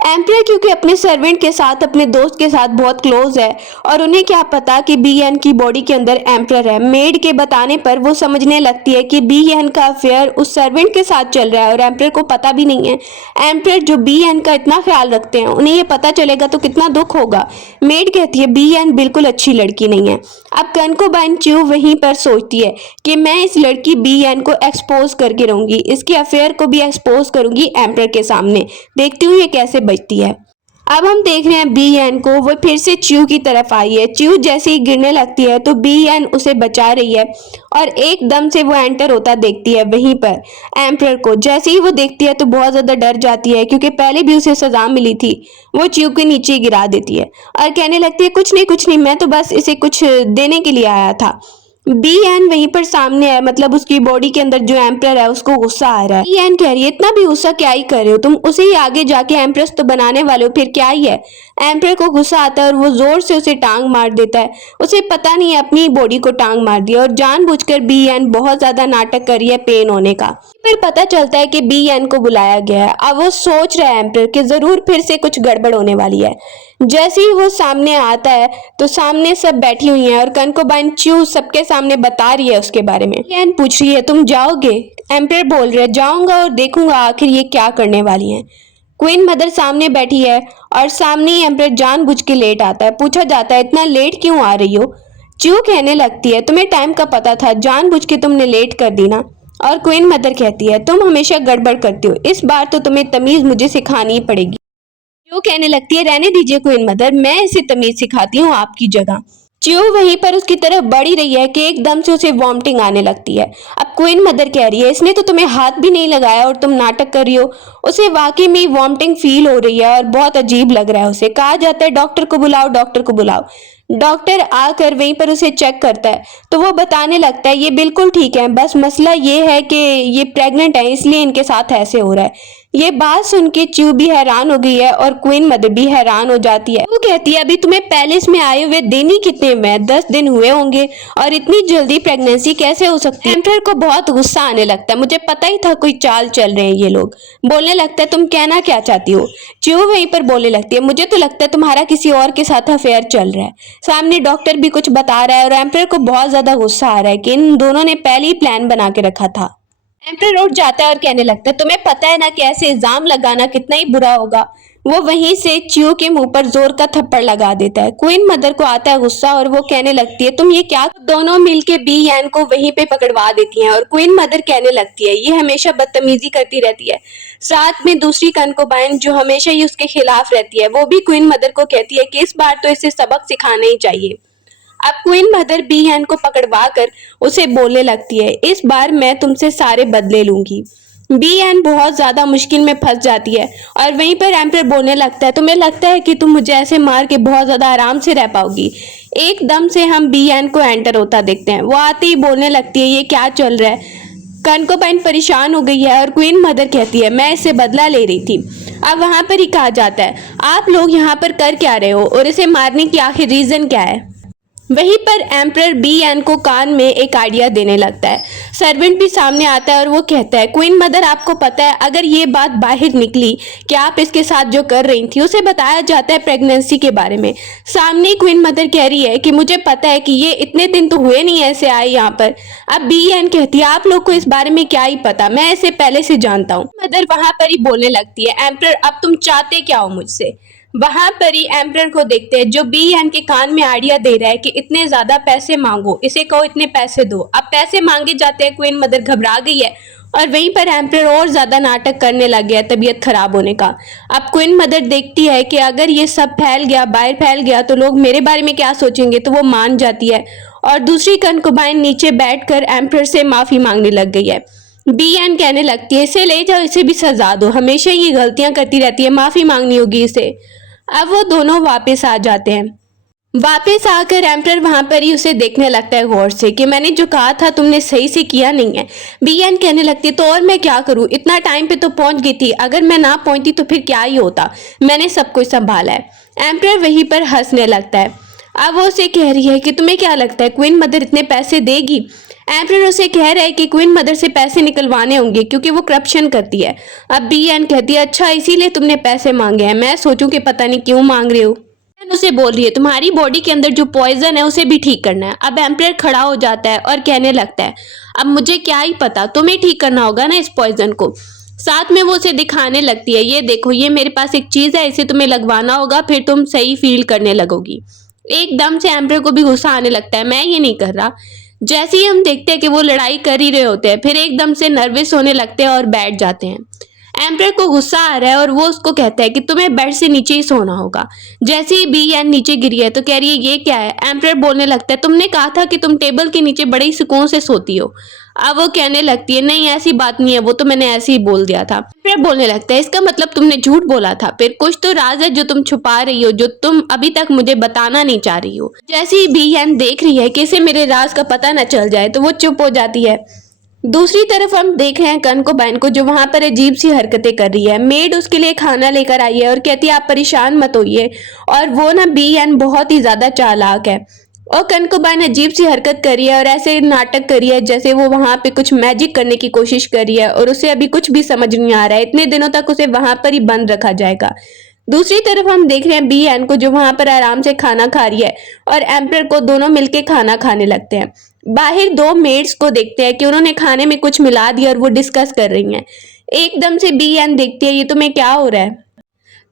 एम्पर क्योंकि अपने सर्वेंट के साथ अपने दोस्त के साथ बहुत क्लोज है और उन्हें क्या पता कि बी एन की बॉडी के अंदर एम्पर है। मेड के बताने पर वो समझने लगती है कि बी एन का अफेयर उस सर्वेंट के साथ चल रहा है और एम्पर को पता भी नहीं है। एम्पर जो बी एन का इतना ख्याल रखते हैं उन्हें ये पता चलेगा तो कितना दुख होगा। मेड कहती है बी एन बिल्कुल अच्छी लड़की नहीं है। अब कंकुबाइन च्यू वहीं पर सोचती है कि मैं इस लड़की बी एन को एक्सपोज करके रहूंगी, इसके अफेयर को भी एक्सपोज करूंगी एम्पर के सामने, देखती हूँ ये कैसे बचती है। अब हम देख रहे हैं बी एन को, वो फिर से च्यू की तरफ आई है। च्यू जैसे ही गिरने लगती है तो बी एन उसे बचा रही है और एकदम से वो एंटर होता देखती है वहीं पर एम्पर को। जैसे ही वो देखती है तो बहुत ज्यादा डर जाती है क्योंकि पहले भी उसे सजा मिली थी। वो च्यू के नीचे गिरा देती है और कहने लगती है कुछ नहीं मैं तो बस इसे कुछ देने के लिए आया था। बी एन वहीं पर सामने है, मतलब उसकी बॉडी के अंदर जो एम्पर है उसको गुस्सा आ रहा है। बी एन कह रही है इतना भी गुस्सा क्या ही कर रहे हो तुम, उसे ही आगे जाके एम्प्रेस तो बनाने वाले हो, फिर क्या ही है। एम्पर को गुस्सा आता है और वो जोर से उसे टांग मार देता है। उसे पता नहीं है अपनी बॉडी को टांग मार दिया और जानबूझकर बी एन बहुत ज्यादा नाटक कर रही है पेन होने का। फिर पता चलता है कि बी एन को बुलाया गया है। अब वो सोच रहा है एम्पर कि जरूर फिर से कुछ गड़बड़ होने वाली है। जैसे ही वो सामने आता है तो सामने सब बैठी हुई हैं और कंकुबाइन च्यू सबके सामने बता रही है उसके बारे में। एन पूछ रही है तुम जाओगे। एम्पर बोल रहे जाऊंगा और देखूंगा आखिर ये क्या करने वाली हैं। क्वीन मदर सामने बैठी है और सामने ही एम्पर जानबूझ के लेट आता है। पूछा जाता है इतना लेट क्यों आ रही हो। च्यू कहने लगती है तुम्हें टाइम का पता था, जानबूझ के तुमने लेट कर दी ना। और क्वीन मदर कहती है तुम हमेशा गड़बड़ करती हो, इस बार तो तुम्हें तमीज मुझे सिखानी ही पड़ेगी। च्यू कहने लगती है रहने दीजिए क्वीन मदर, मैं इसे तमीज सिखाती हूँ आपकी जगह। च्यू वहीं पर उसकी तरफ बढ़ ही रही है कि एकदम से उसे वॉमिटिंग आने लगती है। अब क्वीन मदर कह रही है इसने तो तुम्हें हाथ भी नहीं लगाया और तुम नाटक कर रही हो। उसे वाकई में वॉमिटिंग फील हो रही है और बहुत अजीब लग रहा है उसे। कहा जाता है डॉक्टर को बुलाओ, डॉक्टर को बुलाओ। डॉक्टर आकर वहीं पर उसे चेक करता है तो वो बताने लगता है ये बिल्कुल ठीक है, बस मसला ये है कि ये प्रेग्नेंट है इसलिए इनके साथ ऐसे हो रहा है। ये बात सुन के च्यू भी हैरान हो गई है और क्वीन मदर भी हैरान हो जाती है। वो कहती है अभी तुम्हें पैलेस में आए हुए दिन ही कितने हुए हैं, 10 दिन हुए होंगे और इतनी जल्दी प्रेगनेंसी कैसे हो सकती है। एम्परर को बहुत गुस्सा आने लगता है, मुझे पता ही था कोई चाल चल रहे हैं ये लोग। बोलने लगता है तुम कहना क्या चाहती हो। च्यू वहीं पर बोलने लगती है मुझे तो लगता है तुम्हारा किसी और के साथ अफेयर चल रहा है। सामने डॉक्टर भी कुछ बता रहा है और एम्परर को बहुत ज्यादा गुस्सा आ रहा है कि इन दोनों ने पहले ही प्लान बना के रखा था। एम्परर उठ जाता है और कहने लगता है तुम्हें पता है ना कि ऐसे इल्जाम लगाना कितना ही बुरा होगा। वो वहीं से च्यू के मुंह पर जोर का थप्पड़ लगा देता है। क्वीन मदर को आता है गुस्सा और वो कहने लगती है तुम ये क्या। दोनों मिलके बी एन को वहीं पे पकड़वा देती हैं और क्वीन मदर कहने लगती है ये हमेशा बदतमीजी करती रहती है। साथ में दूसरी कंकोबाइन जो हमेशा ही उसके खिलाफ रहती है वो भी क्वीन मदर को कहती है कि इस बार तो इसे सबक सिखाना ही चाहिए। अब क्वीन मदर बी हैन को पकड़वा कर उसे बोलने लगती है इस बार मैं तुमसे सारे बदले लूंगी। बी एन बहुत ज्यादा मुश्किल में फंस जाती है और वहीं पर एम्परर बोलने लगता है तुम्हें लगता है कि तुम मुझे ऐसे मार के बहुत ज्यादा आराम से रह पाओगी। एकदम से हम बी एन को एंटर होता देखते हैं। वो आते ही बोलने लगती है ये क्या चल रहा है। कनकोबाइन परेशान हो गई है और क्वीन मदर कहती है मैं इससे बदला ले रही थी। अब वहां पर ही कहा जाता है आप लोग यहाँ पर कर क्या रहे हो और इसे मारने की आखिर रीजन क्या है। वहीं पर एम्परर बी एन को कान में एक आइडिया देने लगता है। सर्वेंट भी सामने आता है और वो कहता है क्वीन मदर आपको पता है अगर ये बात बाहर निकली कि आप इसके साथ जो कर रही थी उसे बताया जाता है प्रेगनेंसी के बारे में। सामने क्वीन मदर कह रही है कि मुझे पता है कि ये इतने दिन तो हुए नहीं ऐसे आए यहाँ पर। अब बी एन कहती है आप लोग को इस बारे में क्या ही पता, मैं इसे पहले से जानता हूँ। मदर वहां पर ही बोलने लगती है एम्परर अब तुम चाहते क्या हो मुझसे। वहां पर ही एम्परर को देखते हैं जो बी एन के कान में आइडिया दे रहा है कि इतने ज्यादा पैसे मांगो, इसे कहो इतने पैसे दो। अब पैसे मांगे जाते हैं। क्वीन मदर घबरा गई है और वहीं पर एम्परर और ज्यादा नाटक करने लग गया तबीयत खराब होने का। अब क्वीन मदर देखती है कि अगर ये सब फैल गया, बाहर फैल गया तो लोग मेरे बारे में क्या सोचेंगे, तो वो मान जाती है और दूसरी कंकोबाइन नीचे बैठकर एम्परर से माफी मांगने लग गई है। बी एन कहने लगती है इसे ले जाओ, इसे भी सजा दो, हमेशा ये गलतियां करती रहती है, माफी मांगनी होगी इसे। अब वो दोनों वापस आ जाते हैं। वापस आकर एम्परर वहां पर ही उसे देखने लगता है गौर से कि मैंने जो कहा था तुमने सही से किया नहीं है। बी एन कहने लगती है तो और मैं क्या करूं, इतना टाइम पे तो पहुंच गई थी, अगर मैं ना पहुंचती तो फिर क्या ही होता, मैंने सब कुछ संभाला है। एम्परर वहीं पर हंसने लगता है। अब वो उसे कह रही है कि तुम्हें क्या लगता है क्वीन मदर इतने पैसे देगी। एम्परर उसे कह रहा है कि क्वीन मदर से पैसे निकलवाने होंगे क्योंकि वो करप्शन करती है। अब बी एन कहती है अच्छा इसीलिए तुमने पैसे मांगे हैं, मैं सोचूं कि पता नहीं क्यों मांग रहे हो। उसे बोल रही है तुम्हारी बॉडी के अंदर जो पॉइजन है उसे भी ठीक करना है। अब एम्परर खड़ा हो जाता है और कहने लगता है अब मुझे क्या ही पता, तुम्हें ठीक करना होगा ना इस पॉइजन को। साथ में वो उसे दिखाने लगती है ये देखो ये मेरे पास एक चीज है, इसे तुम्हें लगवाना होगा फिर तुम सही फील करने लगोगी। एकदम से एम्परर को भी गुस्सा आने लगता है मैं ये नहीं कर रहा। जैसे ही हम देखते हैं कि वो लड़ाई कर ही रहे होते हैं फिर एकदम से नर्वस होने लगते हैं और बैठ जाते हैं। एम्परर को गुस्सा आ रहा है और वो उसको कहता है कि तुम्हें बेड से नीचे ही सोना होगा। जैसे ही बी एन नीचे गिरी है तो कह रही है ये क्या है। एम्परर बोलने लगता है तुमने कहा था कि तुम टेबल के नीचे बड़े ही सुकून से सोती हो। अब वो कहने लगती है नहीं ऐसी बात नहीं है, वो तो मैंने ऐसे ही बोल दिया था। एम्परर बोलने लगता है इसका मतलब तुमने झूठ बोला था, फिर कुछ तो राज है जो तुम छुपा रही हो, जो तुम अभी तक मुझे बताना नहीं चाह रही हो। जैसे ही बी एन देख रही है कि इसे मेरे राज का पता न चल जाए तो वो चुप हो जाती है। दूसरी तरफ हम देख रहे हैं कनकोबाइन को जो वहां पर अजीब सी हरकतें कर रही है। मेड उसके लिए खाना लेकर आई है और कहती है आप परेशान मत होइए। और वो ना बी एन बहुत ही ज्यादा चालाक है और कनकोबाइन अजीब सी हरकत कर रही है और ऐसे नाटक कर रही है जैसे वो वहां पे कुछ मैजिक करने की कोशिश कर रही है और उसे अभी कुछ भी समझ नहीं आ रहा है। इतने दिनों तक उसे वहां पर ही बंद रखा जाएगा। दूसरी तरफ हम देख रहे हैं बी एन को जो वहां पर आराम से खाना खा रही है और एम्परर को दोनों मिलके खाना खाने लगते हैं। बाहर दो मेड्स को देखते हैं कि उन्होंने खाने में कुछ मिला दिया और वो डिस्कस कर रही हैं। एकदम से बी एन देखती है ये तुम्हें क्या हो रहा है।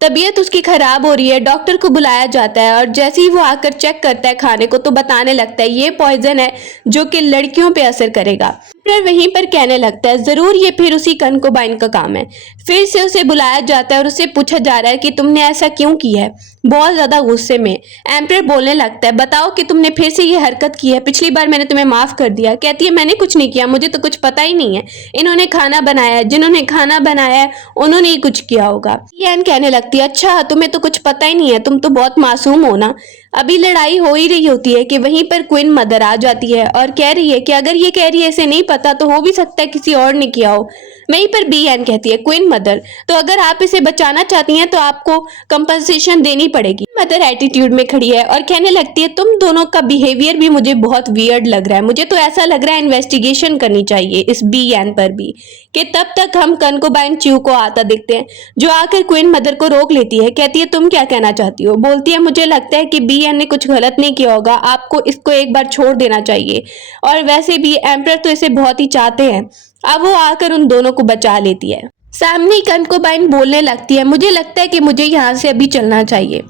तबीयत उसकी खराब हो रही है। डॉक्टर को बुलाया जाता है और जैसे ही वो आकर चेक करता है खाने को तो बताने लगता है ये पॉइजन है जो कि लड़कियों पे असर करेगा। एम्परर वहीं पर कहने लगता है जरूर ये फिर उसी कंकोबाइन का काम है। फिर से उसे बुलाया जाता है और उससे पूछा जा रहा है कि तुमने ऐसा क्यों किया है। बहुत ज्यादा गुस्से में एम्परर बोलने लगता है बताओ कि तुमने फिर से ये हरकत की है, पिछली बार मैंने तुम्हें माफ कर दिया। कहती है मैंने कुछ नहीं किया, मुझे तो कुछ पता ही नहीं है, इन्होंने खाना बनाया है, जिन्होंने खाना बनाया है उन्होंने ही कुछ किया होगा। एन कहने लगती है अच्छा तुम्हें तो कुछ पता ही नहीं है, तुम तो बहुत मासूम हो ना। अभी लड़ाई हो ही रही होती है कि वहीं पर क्वीन मदर आ जाती है और कह रही है कि अगर ये कह रही है इसे नहीं पता तो हो भी सकता है किसी और ने किया हो। वहीं पर बी एन कहती है क्वीन मदर तो अगर आप इसे बचाना चाहती हैं तो आपको कंपनसेशन देनी पड़ेगी। मदर एटीट्यूड में खड़ी है और कहने लगती है तुम दोनों का बिहेवियर भी मुझे बहुत वियर्ड लग रहा है, मुझे तो ऐसा लग रहा है इन्वेस्टिगेशन करनी चाहिए इस बी एन पर भी। कि तब तक हम कंकोबाइन च्यू को आता देखते हैं जो आकर क्वीन मदर को रोक लेती है। कहती है तुम क्या कहना चाहती हो। बोलती है मुझे लगता है कि बी एन ने कुछ गलत नहीं किया होगा, आपको इसको एक बार छोड़ देना चाहिए और वैसे भी एम्परर तो इसे बहुत ही चाहते हैं। अब वो आकर उन दोनों को बचा लेती है। सामने कंकोबाइन बोलने लगती है मुझे लगता है कि मुझे यहाँ से अभी चलना चाहिए।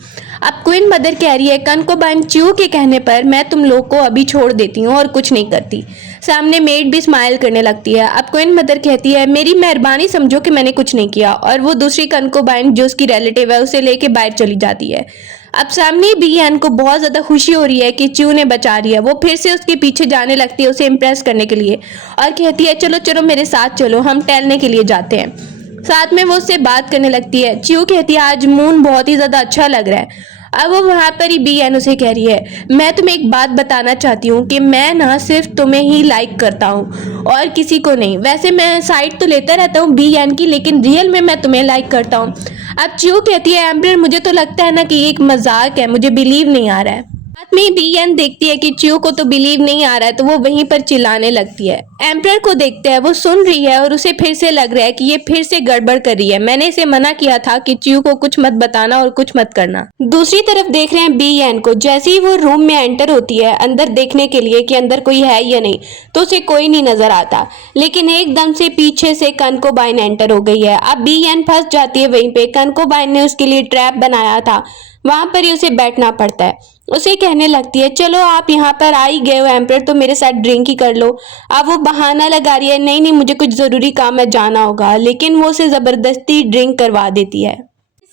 अब क्वीन मदर कह रही है कंकोबाइन च्यू के कहने पर मैं तुम लोग को अभी छोड़ देती हूँ और कुछ नहीं करती। सामने मेड भी स्माइल करने लगती है। अब क्वीन मदर कहती है मेरी मेहरबानी समझो कि मैंने कुछ नहीं किया और वो दूसरी कंकोबाइन जो उसकी रिलेटिव है उसे लेके बाहर चली जाती है। अब सामने बी एन को बहुत ज्यादा खुशी हो रही है कि च्यू ने बचा रही है। वो फिर से उसके पीछे जाने लगती है उसे इम्प्रेस करने के लिए और कहती है चलो चलो मेरे साथ चलो, हम टहलने के लिए जाते हैं। साथ में वो उससे बात करने लगती है। च्यू कहती है आज मून बहुत ही ज्यादा अच्छा लग रहा है। अब वो वहां पर ही बी एन उसे कह रही है मैं तुम्हें एक बात बताना चाहती हूँ कि मैं ना सिर्फ तुम्हें ही लाइक करता हूँ और किसी को नहीं। वैसे मैं साइड तो लेता रहता हूँ बी एन की, लेकिन रियल में मैं तुम्हें लाइक करता हूँ। अब च्यू कहती है एम्परर मुझे तो लगता है ना कि ये एक मजाक है, मुझे बिलीव नहीं आ रहा है। बाद में बी एन देखती है कि च्यू को तो बिलीव नहीं आ रहा है तो वो वहीं पर चिल्लाने लगती है। एम्परर को देखते हैं, वो सुन रही है और उसे फिर से लग रहा है कि ये फिर से गड़बड़ कर रही है। मैंने इसे मना किया था कि च्यू को कुछ मत बताना और कुछ मत करना। दूसरी तरफ देख रहे हैं बी एन को। जैसे ही वो रूम में एंटर होती है अंदर देखने के लिए कि अंदर कोई है या नहीं तो उसे कोई नहीं नजर आता, लेकिन एकदम से पीछे से कंकोबाइन एंटर हो गई है। अब बी एन फंस जाती है वहीं पे। कंकोबाइन ने उसके लिए ट्रैप बनाया था, वहां पर ही उसे बैठना पड़ता है। उसे कहने लगती है चलो आप यहाँ पर आ ही गए हो एम्परर तो मेरे साथ ड्रिंक ही कर लो। अब वो बहाना लगा रही है नहीं नहीं मुझे कुछ जरूरी काम है जाना होगा, लेकिन वो उसे जबरदस्ती ड्रिंक करवा देती है।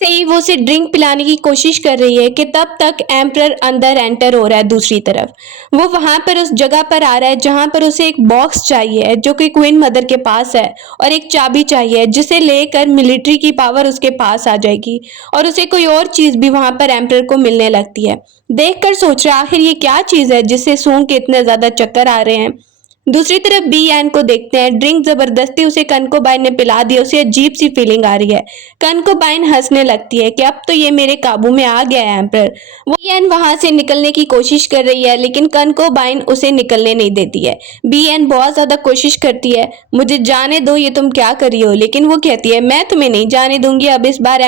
से ही वो उसे ड्रिंक पिलाने की कोशिश कर रही है कि तब तक एम्परर अंदर एंटर हो रहा है। दूसरी तरफ वो वहां पर उस जगह पर आ रहा है जहां पर उसे एक बॉक्स चाहिए जो कि क्वीन मदर के पास है और एक चाबी चाहिए जिसे लेकर मिलिट्री की पावर उसके पास आ जाएगी और उसे कोई और चीज भी वहां पर एम्परर को मिलने लगती है। देखकर सोच रहा आखिर ये क्या चीज है जिससे सूंघ के इतने ज्यादा चक्कर आ रहे हैं। दूसरी तरफ बी एन को देखते हैं। ड्रिंक जबरदस्ती उसे कंकोबाइन ने पिला दी, उसे अजीब सी फीलिंग आ रही है। कंकोबाइन हंसने लगती है कि अब तो ये मेरे काबू में आ गया है एम्परर। वो बी एन वहां से निकलने की कोशिश कर रही है लेकिन कंकोबाइन उसे निकलने नहीं देती है। बी एन बहुत ज्यादा कोशिश करती है मुझे जाने दो, ये तुम क्या कर रही हो, लेकिन वो कहती है मैं तुम्हें नहीं जाने दूंगी। अब इस बार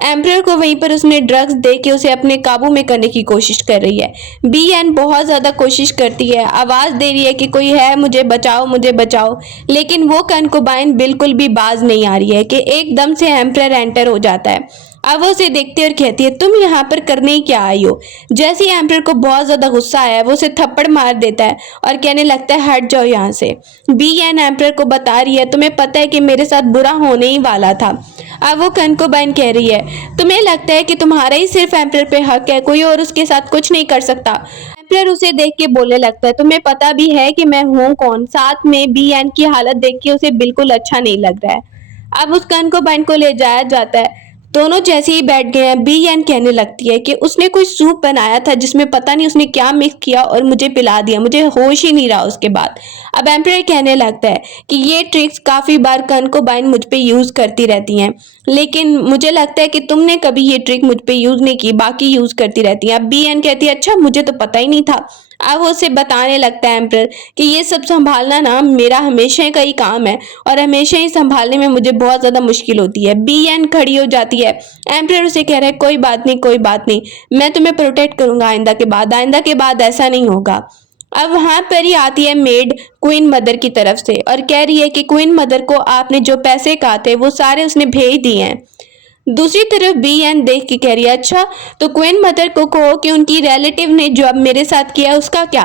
एम्परर को वहीं पर उसने ड्रग्स दे के उसे अपने काबू में करने की कोशिश कर रही है। बी एन बहुत ज्यादा कोशिश करती है, आवाज दे रही है कि कोई है मुझे बचाओ मुझे बचाओ, लेकिन वो कंकोबाइन बिल्कुल भी बाज नहीं आ रही है कि एकदम से एम्परर एंटर हो जाता है। अब वो उसे देखती है और कहती है तुम यहाँ पर करने ही क्या आई हो। जैसे ही एम्परर को बहुत ज्यादा गुस्सा आया वो उसे थप्पड़ मार देता है और कहने लगता है हट जाओ यहाँ से। बी एन एम्परर को बता रही है तुम्हें पता है कि मेरे साथ बुरा होने ही वाला था। अब वो कंकोबाइन कह रही है तुम्हें लगता है कि तुम्हारा ही सिर्फ एम्परर पे हक है, कोई और उसके साथ कुछ नहीं कर सकता। एम्परर उसे देख के बोलने लगता है तुम्हें पता भी है कि मैं हूँ कौन। साथ में बी एन की हालत देख के उसे बिल्कुल अच्छा नहीं लग रहा है। अब उस कंकोबाइन को ले जाया जाता है। दोनों जैसे ही बैठ गए हैं बी एन कहने लगती है कि उसने कोई सूप बनाया था जिसमें पता नहीं उसने क्या मिक्स किया और मुझे पिला दिया, मुझे होश ही नहीं रहा उसके बाद। अब एम्परर कहने लगता है कि ये ट्रिक्स काफी बार कंकोबाइन मुझ पे यूज करती रहती हैं, लेकिन मुझे लगता है कि तुमने कभी ये ट्रिक मुझ पे यूज नहीं की, बाकी यूज करती रहती हैं। अब बी एन कहती है अच्छा मुझे तो पता ही नहीं था। अब वो उसे बताने लगता है एम्परर कि ये सब संभालना ना मेरा हमेशा का ही काम है और हमेशा ही संभालने में मुझे बहुत ज्यादा मुश्किल होती है। बी एन खड़ी हो जाती है। एम्परर उसे कह रहा है कोई बात नहीं कोई बात नहीं, मैं तुम्हें प्रोटेक्ट करूंगा आइंदा के बाद ऐसा नहीं होगा। अब वहां पर ही आती है मेड क्वीन मदर की तरफ से और कह रही है कि क्वीन मदर को आपने जो पैसे कहा थे वो सारे उसने भेज दिए हैं। दूसरी तरफ बी एन देख के कह रही है, अच्छा तो क्वीन मदर को कहो कि उनकी रिलेटिव ने जो अब मेरे साथ किया उसका क्या।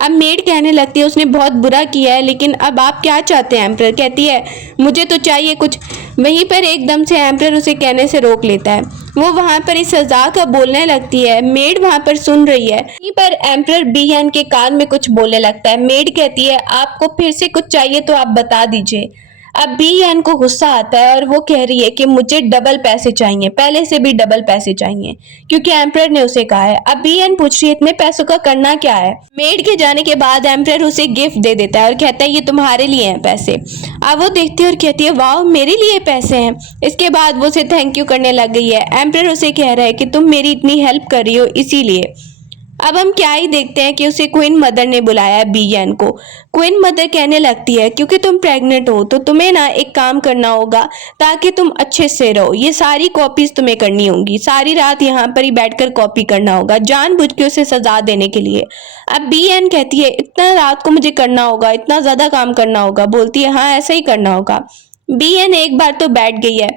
अब मेड कहने लगती है उसने बहुत बुरा किया है, लेकिन अब आप क्या चाहते हैं। एम्प्रर कहती है मुझे तो चाहिए कुछ। वहीं पर एकदम से एम्प्रर उसे कहने से रोक लेता है। वो वहां पर इस सजा का बोलने लगती है। मेड वहां पर सुन रही है। वहीं पर एम्प्रर बी एन के कान में कुछ बोलने लगता है। मेड कहती है आपको फिर से कुछ चाहिए तो आप बता दीजिए। अब बी एन को गुस्सा आता है और वो कह रही है कि मुझे डबल पैसे चाहिए, पहले से भी डबल पैसे चाहिए, क्योंकि एम्प्रर ने उसे कहा है। अब बी एन पूछ रही है इतने पैसों का करना क्या है। मेड के जाने के बाद एम्प्रर उसे गिफ्ट दे देता है और कहता है ये तुम्हारे लिए हैं पैसे। अब वो देखती है और कहती है वाह मेरे लिए पैसे हैं। इसके बाद वो उसे थैंक यू करने लग गई है। एम्प्रर उसे कह रहा है कि तुम मेरी इतनी हेल्प कर रही हो इसीलिए। अब हम क्या ही देखते हैं कि उसे क्वीन मदर ने बुलाया है बी एन को। क्वीन मदर कहने लगती है क्योंकि तुम प्रेग्नेंट हो तो तुम्हें ना एक काम करना होगा ताकि तुम अच्छे से रहो। ये सारी कॉपीज तुम्हें करनी होंगी, सारी रात यहाँ पर ही बैठकर कॉपी करना होगा, जानबूझ के उसे सजा देने के लिए। अब बी एन कहती है इतना रात को मुझे करना होगा, इतना ज्यादा काम करना होगा। बोलती है हाँ ऐसा ही करना होगा। बी एन एक बार तो बैठ गई है।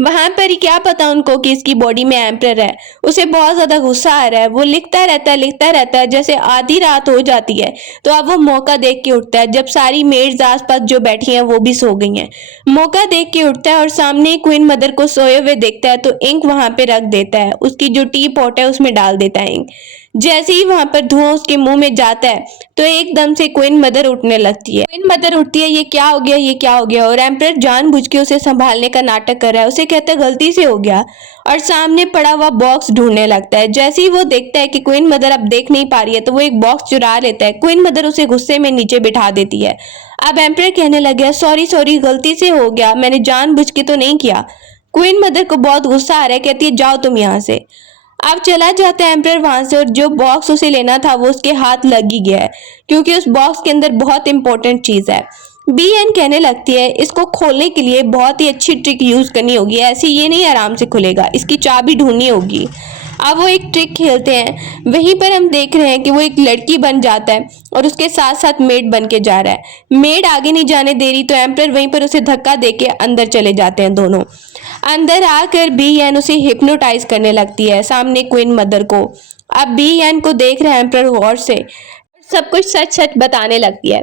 वहां पर ही क्या पता उनको कि इसकी बॉडी में एम्प्रर है। उसे बहुत ज्यादा गुस्सा आ रहा है। वो लिखता रहता है जैसे आधी रात हो जाती है। तो अब वो मौका देख के उठता है जब सारी मेड्स आसपास जो बैठी हैं वो भी सो गई हैं। मौका देख के उठता है और सामने क्वीन मदर को सोए हुए देखता है तो इंक वहां पे रख देता है। उसकी जो टी पॉट है उसमें डाल देता है इंक। जैसे ही वहां पर धुआं उसके मुंह में जाता है तो एकदम से क्वीन मदर उठने लगती है। क्वीन मदर उठती है ये क्या हो गया, ये क्या हो गया। और एम्प्रर जानबूझ के उसे संभालने का नाटक कर रहा है। उसे कहता है गलती से हो गया और सामने पड़ा हुआ बॉक्स ढूंढने लगता है। जैसे ही वो देखता है कि क्वीन मदर अब देख नहीं पा रही है तो वो एक बॉक्स चुरा लेता है। क्वीन मदर उसे गुस्से में नीचे बिठा देती है। अब एम्प्रर कहने लगे सॉरी सॉरी गलती से हो गया, मैंने जानबूझ के तो नहीं किया। क्वीन मदर को बहुत गुस्सा आ रहा है, कहती है जाओ तुम यहाँ से। अब चला जाता है एम्प्रर वहां से और जो बॉक्स उसे लेना था वो उसके हाथ लग ही गया है, क्योंकि उस बॉक्स के अंदर बहुत इंपॉर्टेंट चीज है। बी एन कहने लगती है इसको खोलने के लिए बहुत ही अच्छी ट्रिक यूज करनी होगी, ऐसे ये नहीं आराम से खुलेगा, इसकी चाबी ढूंढनी होगी। अब वो एक ट्रिक खेलते हैं। वहीं पर हम देख रहे हैं कि वो एक लड़की बन जाता है और उसके साथ साथ मेड बन के जा रहा है। मेड आगे नहीं जाने दे रही तो एम्प्रर वहीं पर उसे धक्का देके अंदर चले जाते हैं। दोनों अंदर आकर बी एन उसे हिप्नोटाइज करने लगती है सामने क्वीन मदर को। अब बी एन को देख रहे हैं एम्प्रर गौर से, सब कुछ सच सच बताने लगती है।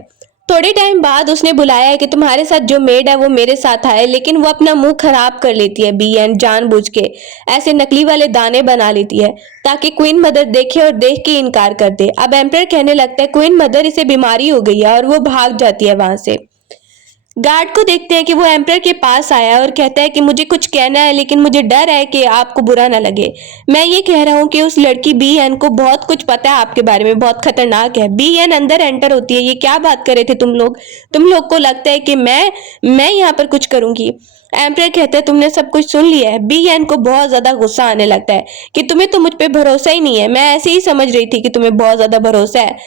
थोड़े टाइम बाद उसने बुलाया है कि तुम्हारे साथ जो मेड है वो मेरे साथ आए, लेकिन वो अपना मुंह खराब कर लेती है। बी एन जानबूझ के ऐसे नकली वाले दाने बना लेती है ताकि क्वीन मदर देखे और देख के इनकार कर दे। अब एम्प्रर कहने लगता है क्वीन मदर इसे बीमारी हो गई है और वो भाग जाती है वहां से। गार्ड को देखते हैं कि वो एम्प्रर के पास आया और कहता है कि मुझे कुछ कहना है लेकिन मुझे डर है कि आपको बुरा ना लगे। मैं ये कह रहा हूँ कि उस लड़की बी एन को बहुत कुछ पता है आपके बारे में, बहुत खतरनाक है। बी एन अंदर एंटर होती है। ये क्या बात कर रहे थे तुम लोग को लगता है कि मैं यहाँ पर कुछ करूंगी। एम्प्रर कहता है तुमने सब कुछ सुन लिया है। बी एन को बहुत ज्यादा गुस्सा आने लगता है कि तुम्हें तो मुझ पे भरोसा ही नहीं है, मैं ऐसे ही समझ रही थी कि तुम्हें बहुत ज्यादा भरोसा है।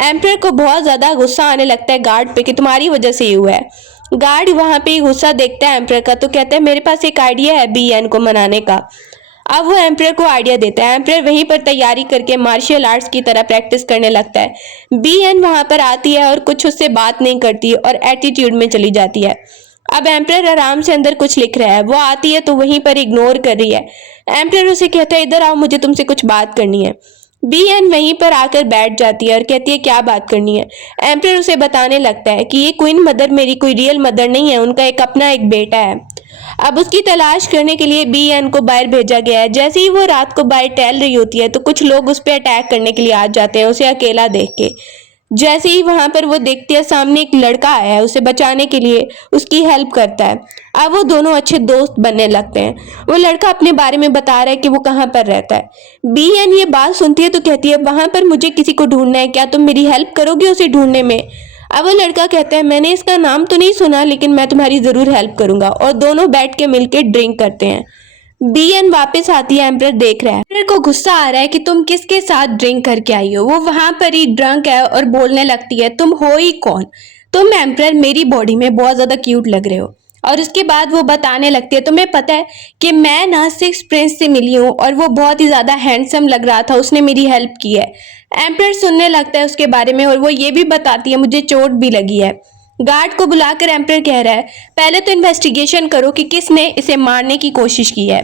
एम्प्रर को बहुत ज्यादा गुस्सा आने लगता है गार्ड पे कि तुम्हारी वजह से ही हुआ है। गार्ड वहां पे गुस्सा देखता है एम्प्रर का तो कहता है मेरे पास एक आइडिया है बी एन को मनाने का। अब वो एम्प्रर को आइडिया देता है। एम्प्रर वहीं पर तैयारी करके मार्शल आर्ट्स की तरह प्रैक्टिस करने लगता है। बी एन वहां पर आती है और कुछ उससे बात नहीं करती और एटीट्यूड में चली जाती है। अब एम्प्रर आराम से अंदर कुछ लिख रहा है। वो आती है तो वहीं पर इग्नोर कर रही है। एम्प्रर उसे कहता है इधर आओ, मुझे तुमसे कुछ बात करनी है। बी एन वहीं पर आकर बैठ जाती है और कहती है क्या बात करनी है। एम्प्रर उसे बताने लगता है कि ये क्वीन मदर मेरी कोई रियल मदर नहीं है, उनका एक अपना एक बेटा है। अब उसकी तलाश करने के लिए बी एन को बाहर भेजा गया है। जैसे ही वो रात को बाहर टहल रही होती है तो कुछ लोग उस पर अटैक करने के लिए आ जाते हैं उसे अकेला देख के। जैसे ही वहां पर वो देखती है सामने एक लड़का आया है, उसे बचाने के लिए उसकी हेल्प करता है। अब वो दोनों अच्छे दोस्त बनने लगते हैं। वो लड़का अपने बारे में बता रहा है कि वो कहाँ पर रहता है। बी एन ये बात सुनती है तो कहती है वहां पर मुझे किसी को ढूंढना है, क्या तुम मेरी हेल्प करोगे उसे ढूंढने में। अब वो लड़का कहता है मैंने इसका नाम तो नहीं सुना लेकिन मैं तुम्हारी जरूर हेल्प करूंगा। और दोनों बैठ के मिलकर ड्रिंक करते हैं। बी एन वापस आती है। एम्प्रर देख रहा है। एम्प्रर को गुस्सा आ रहा है कि तुम किसके साथ ड्रिंक करके आई हो। वो वहां पर ही ड्रंक है और बोलने लगती है तुम हो ही कौन, तुम एम्प्रर मेरी बॉडी में बहुत ज्यादा क्यूट लग रहे हो। और उसके बाद वो बताने लगती है तुम्हें पता है कि मैं ना सिक्स प्रिंस से मिली हूँ और वो बहुत ही ज्यादा हैंडसम लग रहा था, उसने मेरी हेल्प की है। एम्प्रर सुनने लगता है उसके बारे में और वो ये भी बताती है मुझे चोट भी लगी है। गार्ड को बुलाकर एम्प्रर कह रहा है पहले तो इन्वेस्टिगेशन करो कि किसने इसे मारने की कोशिश की है।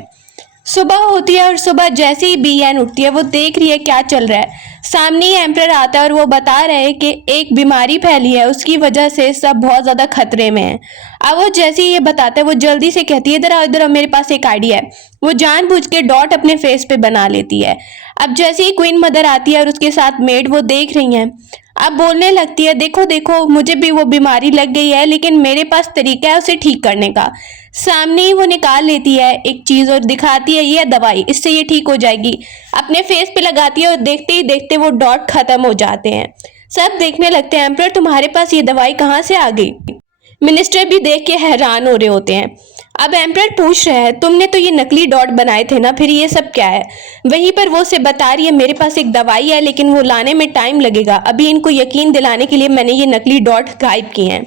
सुबह होती है और सुबह जैसे ही बीएन उठती है वो देख रही है क्या चल रहा है। सामने ही एम्परर आता है और वो बता रहे हैं कि एक बीमारी फैली है, उसकी वजह से सब बहुत ज़्यादा खतरे में है। अब वो जैसे ही ये बताता है वो जल्दी से कहती है इधर आओ, मेरे पास एक आइडिया है। वो जानबूझ के डॉट अपने फेस पे बना लेती है। अब जैसे ही क्वीन मदर आती है और उसके साथ मेड वो देख रही हैं, अब बोलने लगती है देखो देखो मुझे भी वो बीमारी लग गई है, लेकिन मेरे पास तरीका है उसे ठीक करने का। सामने ही वो निकाल लेती है एक चीज और दिखाती है ये दवाई, इससे ये ठीक हो जाएगी। अपने फेस पे लगाती है और देखते ही देखते वो डॉट खत्म हो जाते हैं। सब देखने लगते हैं एम्परर तुम्हारे पास ये दवाई कहाँ से आ गई। मिनिस्टर भी देख के हैरान हो रहे होते हैं। अब एम्परर पूछ रहे हैं तुमने तो ये नकली डॉट बनाए थे ना, फिर ये सब क्या है। वहीं पर वो उसे बता रही है मेरे पास एक दवाई है, लेकिन वो लाने में टाइम लगेगा, अभी इनको यकीन दिलाने के लिए मैंने ये नकली डॉट गायब किए हैं।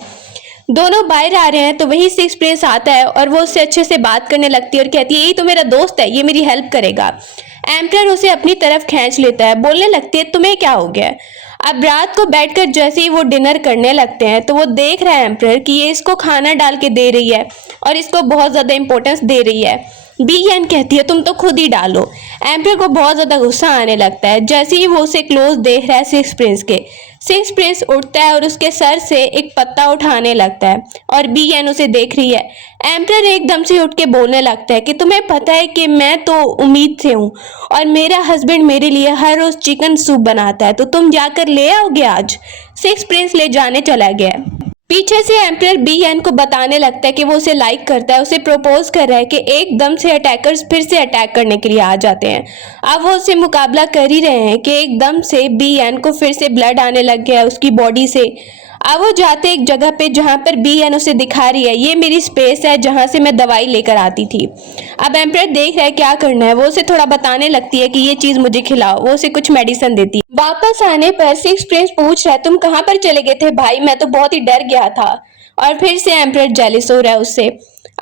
दोनों बाहर आ रहे हैं तो वही सिक्स प्रिंस आता है और वो उससे अच्छे से बात करने लगती है और कहती है यही तो मेरा दोस्त है, ये मेरी हेल्प करेगा। एम्परर उसे अपनी तरफ खींच लेता है, बोलने लगती है तुम्हें क्या हो गया। अब रात को बैठकर जैसे ही वो डिनर करने लगते हैं तो वो देख रहा है एम्परर कि ये इसको खाना डाल के दे रही है और इसको बहुत ज़्यादा इंपॉर्टेंस दे रही है। बीएन कहती है तुम तो खुद ही डालो। एम्परर को बहुत ज़्यादा गुस्सा आने लगता है। जैसे ही वो उसे क्लोज देख रहा है सिक्स प्रिंस के, सिक्स प्रिंस उठता है और उसके सर से एक पत्ता उठाने लगता है और बीएन उसे देख रही है। एम्परर एकदम से उठ के बोलने लगता है कि तुम्हें पता है कि मैं तो उम्मीद से हूँ और मेरा हस्बैंड मेरे लिए हर रोज चिकन सूप बनाता है, तो तुम जाकर ले आओगे आज। सिक्स प्रिंस ले जाने चला गया। पीछे से एम्परर बीएन को बताने लगता है कि वो उसे लाइक करता है, उसे प्रपोज कर रहा है कि एकदम से अटैकर्स फिर से अटैक करने के लिए आ जाते हैं। अब वो उससे मुकाबला कर ही रहे हैं कि एकदम से बीएन को फिर से ब्लड आने लग गया उसकी बॉडी से। अब वो जाते एक जगह पे जहाँ पर बीएन उसे दिखा रही है ये मेरी स्पेस है जहाँ से मैं दवाई लेकर आती थी। अब एम्परर देख रहा है क्या करना है, वो उसे थोड़ा बताने लगती है कि ये चीज मुझे खिलाओ, वो उसे कुछ मेडिसिन देती है। वापस आने पर सिक्स प्रिंस पूछ रहा है तुम कहाँ पर चले गए थे भाई, मैं तो बहुत ही डर गया था। और फिर से एम्परर जेलिस हो रहा है उससे।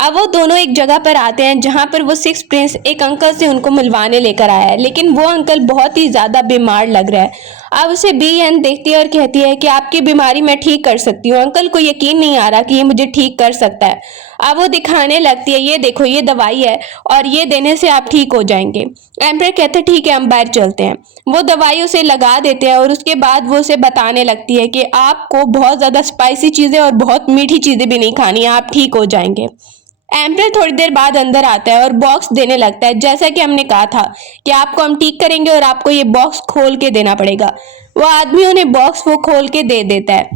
अब वो दोनों एक जगह पर आते हैं जहाँ पर वो सिक्स प्रिंस एक अंकल से उनको मिलवाने लेकर आया है, लेकिन वो अंकल बहुत ही ज्यादा बीमार लग रहा है। अब उसे बीएन देखती है और कहती है कि आपकी बीमारी मैं ठीक कर सकती हूँ। अंकल को यकीन नहीं आ रहा कि ये मुझे ठीक कर सकता है। अब वो दिखाने लगती है ये देखो ये दवाई है और ये देने से आप ठीक हो जाएंगे। एम्परर कहते ठीक है हम बाहर चलते हैं। वो दवाई उसे लगा देते हैं और उसके बाद वो उसे बताने लगती है कि आपको बहुत ज़्यादा स्पाइसी चीज़ें और बहुत मीठी चीज़ें भी नहीं खानी, आप ठीक हो जाएंगे। एम्परर थोड़ी देर बाद अंदर आता है और बॉक्स देने लगता है, जैसा कि हमने कहा था कि आपको हम ठीक करेंगे और आपको ये बॉक्स खोल के देना पड़ेगा। वो आदमी उन्हें बॉक्स वो खोल के दे देता है।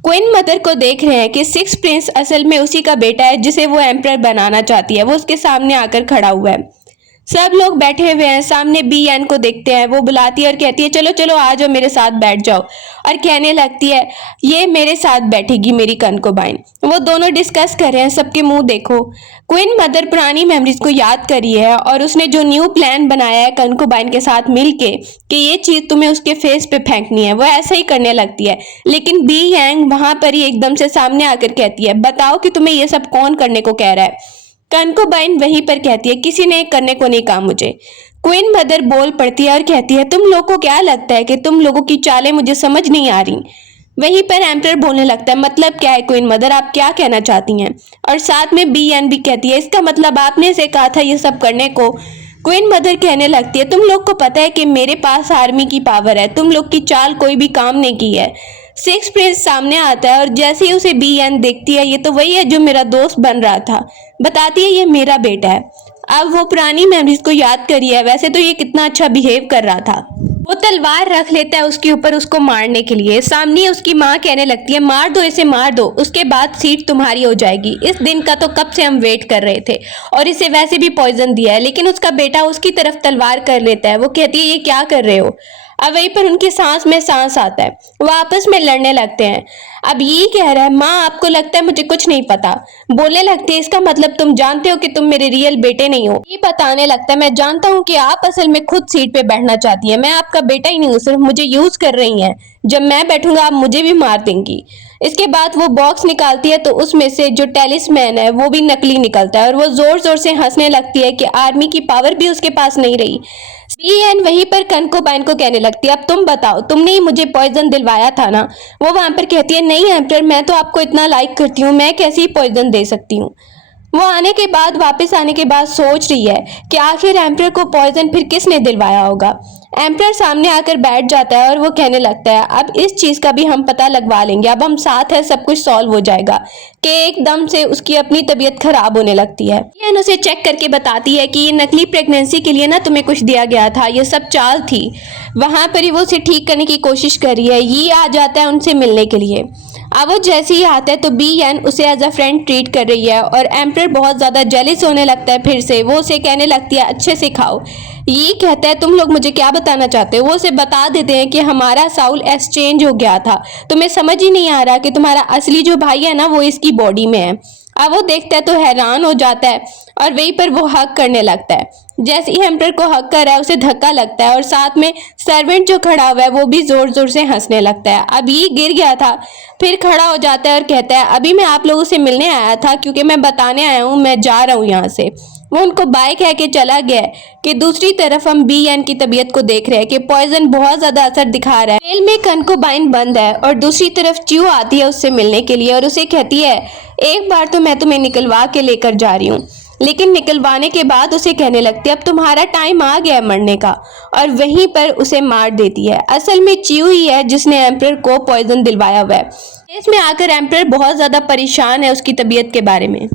क्वीन मदर को देख रहे हैं कि सिक्स प्रिंस असल में उसी का बेटा है जिसे वो एम्परर बनाना चाहती है। वो उसके सामने आकर खड़ा हुआ है। सब लोग बैठे हुए हैं, सामने बीएन को देखते हैं। वो बुलाती है और कहती है चलो चलो आ जाओ मेरे साथ बैठ जाओ, और कहने लगती है ये मेरे साथ बैठेगी मेरी कंकोबाइन। वो दोनों डिस्कस कर रहे हैं, सबके मुंह देखो। क्वीन मदर पुरानी मेमोरीज को याद कर रही है और उसने जो न्यू प्लान बनाया है कंकोबाइन के साथ मिलके कि ये चीज तुम्हें उसके फेस पे फेंकनी है, वो ऐसा ही करने लगती है। लेकिन बी यांग वहां पर ही एकदम से सामने आकर कहती है बताओ कि तुम्हें ये सब कौन करने को कह रहा है। कंकोबाइन वहीं पर कहती है किसी ने करने को नहीं कहा मुझे। क्वीन मदर बोल पड़ती है और कहती है तुम लोगों को क्या लगता है कि तुम लोगों की चालें मुझे समझ नहीं आ रही। वहीं पर एम्परर बोलने लगता है मतलब क्या है क्वीन मदर, आप क्या कहना चाहती हैं। और साथ में बीएन भी कहती है इसका मतलब आपने से कहा था ये सब करने को। क्वीन मदर कहने लगती है तुम लोग को पता है कि मेरे पास आर्मी की पावर है, तुम लोग की चाल कोई भी काम नहीं की है। सिक्स प्रिंस सामने आता है और जैसे ही उसे बीएन देखती है ये तो वही है जो मेरा दोस्त बन रहा था, बताती है ये मेरा बेटा है। अब वो पुरानी मेमोरीज को याद करी है, वैसे तो ये कितना अच्छा बिहेव कर रहा था। वो तलवार रख लेता है उसके ऊपर उसको मारने के लिए। सामने उसकी माँ कहने लगती है मार दो इसे मार दो, उसके बाद सीट तुम्हारी हो जाएगी। इस दिन का तो कब से हम वेट कर रहे थे, और इसे वैसे भी पॉइजन दिया है। लेकिन उसका बेटा उसकी तरफ तलवार कर लेता है। वो कहती है ये क्या कर रहे हो। अब वहीं पर उनकी सांस में सांस आता है, वो आपस में लड़ने लगते हैं। अब ये कह रहा है माँ आपको लगता है मुझे कुछ नहीं पता। बोलने लगते हैं इसका मतलब तुम जानते हो कि तुम मेरे रियल बेटे नहीं हो। ये बताने लगता है मैं जानता हूँ कि आप असल में खुद सीट पे बैठना चाहती हैं, मैं आपका बेटा ही नहीं हूँ, सिर्फ मुझे यूज कर रही हैं। जब मैं बैठूंगा आप मुझे भी मार देंगी। इसके बाद वो बॉक्स निकालती है तो उसमें से जो टेलिस्मैन है वो भी नकली निकलता है और वो जोर जोर से हंसने लगती है कि आर्मी की पावर भी उसके पास नहीं रही। बीएन वहीं पर कंकोबाइन को कहने लगती है अब तुम बताओ, तुमने ही मुझे पॉइजन दिलवाया था ना। वो वहां पर कहती है नहीं एम्परर, मैं तो आपको इतना लाइक करती हूँ, मैं कैसे ही पॉइजन दे सकती हूँ। वो आने के बाद वापस आने के बाद सोच रही है कि आखिर एम्प्रर को पॉइजन फिर किसने दिलवाया होगा। एम्प्रर सामने आकर बैठ जाता है और वो कहने लगता है अब इस चीज का भी हम पता लगवा लेंगे, अब हम साथ हैं, सब कुछ सॉल्व हो जाएगा। कि एकदम से उसकी अपनी तबीयत खराब होने लगती है। ये उसे चेक करके बताती है कि ये नकली प्रेगनेंसी के लिए ना तुम्हें कुछ दिया गया था, ये सब चाल थी। वहां पर ही वो उसे ठीक करने की कोशिश कर रही है। ये आ जाता है उनसे मिलने के लिए। अब वो जैसे ही आता है तो बीएन उसे एज अ फ्रेंड ट्रीट कर रही है और एम्प्रर बहुत ज़्यादा जेलिस होने लगता है। फिर से वो उसे कहने लगती है अच्छे से खाओ। ये कहता है तुम लोग मुझे क्या बताना चाहते हो। वो उसे बता देते हैं कि हमारा साउल एक्सचेंज हो गया था, तुम्हें समझ ही नहीं आ रहा कि तुम्हारा असली जो भाई है ना वो इसकी बॉडी में है। अब वो देखता है तो हैरान हो जाता है और वहीं पर वो हक करने लगता है। जैसे ही एम्प्रर को हक कर रहा है उसे धक्का लगता है और साथ में सर्वेंट जो खड़ा हुआ है वो भी जोर जोर से हंसने लगता है। अब ये गिर गया था, फिर खड़ा हो जाता है और कहता है अभी मैं आप लोगों से मिलने आया था क्योंकि मैं बताने आया हूँ मैं जा रहा हूँ यहाँ से। वो उनको बाय कह के चला गया है कि दूसरी तरफ हम बीएन की तबीयत को देख रहे हैं कि पॉइजन बहुत ज्यादा असर दिखा रहा है। मेल में कनकोबाइन बंद है और दूसरी तरफ च्यू आती है उससे मिलने के लिए और उसे कहती है एक बार तो मैं तुम्हें निकलवा के लेकर जा रही हूँ। लेकिन निकलवाने के बाद उसे कहने लगती है अब तुम्हारा टाइम आ गया मरने का, और वहीं पर उसे मार देती है। असल में च्यू ही है जिसने एम्प्रर को पॉइजन दिलवाया हुआ है। इसमें आकर एम्प्रर बहुत ज्यादा परेशान है उसकी तबीयत के बारे में।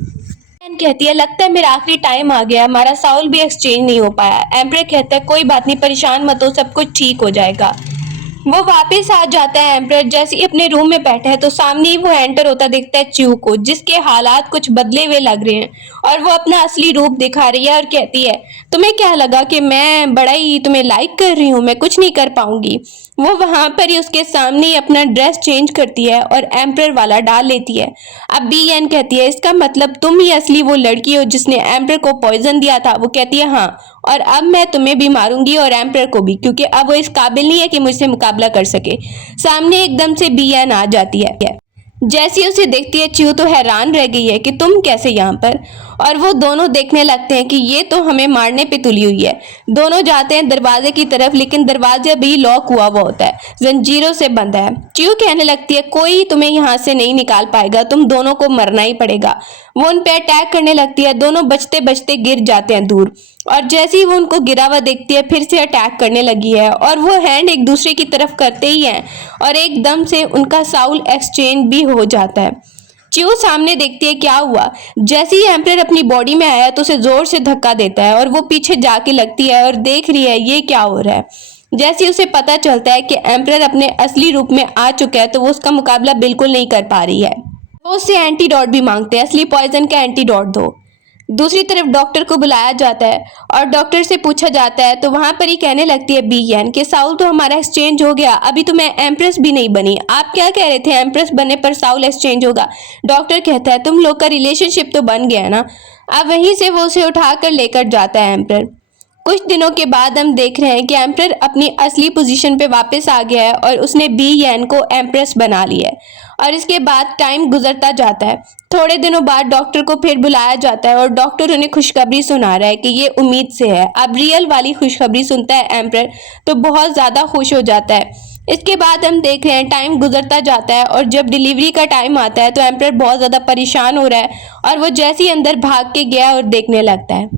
कहती है लगता है मेरा आखिरी टाइम आ गया, हमारा साउल भी एक्सचेंज नहीं हो पाया। एम्प्रर कहता है कोई बात नहीं, परेशान मत हो, सब कुछ ठीक हो जाएगा। वो वापस आ जाता है। एम्प्रर जैसे ही अपने रूम में बैठा है तो सामने ही वो एंटर होता दिखता है च्यू को, जिसके हालात कुछ बदले हुए लग रहे हैं और वो अपना असली रूप दिखा रही है और कहती है तुम्हें क्या लगा कि मैं बड़ा ही तुम्हें लाइक कर रही हूँ, मैं कुछ नहीं कर पाऊंगी। वो वहां पर ही उसके सामने ही अपना ड्रेस चेंज करती है और एम्प्रर वाला डाल लेती है। अब बीएन कहती है इसका मतलब तुम ही असली वो लड़की हो जिसने एम्प्रर को पॉइजन दिया था। वो कहती है हाँ, और अब मैं तुम्हें भी मारूंगी और एम्प्रर को भी, क्योंकि अब वो इस काबिल नहीं है कि मुझसे मुकाबला कर सके। सामने एकदम से बीएन आ जाती है। जैसे ही उसे देखती है च्यू तो हैरान रह गई है कि तुम कैसे यहाँ पर, और वो दोनों देखने लगते हैं कि ये तो हमें मारने पे तुली हुई है। दोनों जाते हैं दरवाजे की तरफ, लेकिन दरवाजा भी लॉक हुआ हुआ होता है, जंजीरों से बंद है। च्यू कहने लगती है कोई तुम्हें यहाँ से नहीं निकाल पाएगा, तुम दोनों को मरना ही पड़ेगा। वो उन पे अटैक करने लगती है, दोनों बचते बचते गिर जाते हैं दूर, और जैसे ही वो उनको गिरा हुआ देखती है फिर से अटैक करने लगी है और वो हैंड एक दूसरे की तरफ करते ही हैं और एकदम से उनका साउल एक्सचेंज भी हो जाता है। च्यू सामने देखती है क्या हुआ। जैसे ही एम्प्रर अपनी बॉडी में आया तो उसे जोर से धक्का देता है और वो पीछे जाके लगती है और देख रही है ये क्या हो रहा है। जैसे ही उसे पता चलता है कि एम्प्रर अपने असली रूप में आ चुका है तो वो उसका मुकाबला बिल्कुल नहीं कर पा रही है। वो उससे एंटीडोट भी मांगते हैं, असली पॉइजन का एंटीडोट दो। दूसरी तरफ डॉक्टर को बुलाया जाता है और डॉक्टर से पूछा जाता है तो वहां पर ही कहने लगती है बीएन कि साउल तो हमारा एक्सचेंज हो गया, अभी तो मैं एम्प्रेस भी नहीं बनी। आप क्या कह रहे थे एम्प्रेस बनने पर साउल एक्सचेंज होगा? डॉक्टर कहता है तुम लोग का रिलेशनशिप तो बन गया ना। अब वहीं से वो उसे उठाकर लेकर जाता है एम्प्रर। कुछ दिनों के बाद हम देख रहे हैं कि एम्प्रर अपनी असली पोजीशन पे वापस आ गया है और उसने बीएन को एम्प्रेस बना लिया है। और इसके बाद टाइम गुजरता जाता है। थोड़े दिनों बाद डॉक्टर को फिर बुलाया जाता है और डॉक्टर उन्हें खुशखबरी सुना रहा है कि ये उम्मीद से है। अब रियल वाली खुशखबरी सुनता है एम्प्रर तो बहुत ज़्यादा खुश हो जाता है। इसके बाद हम देख रहे हैं टाइम गुजरता जाता है और जब डिलीवरी का टाइम आता है तो एम्प्रर बहुत ज़्यादा परेशान हो रहा है और वो जैसे ही अंदर भाग के गया और देखने लगता है।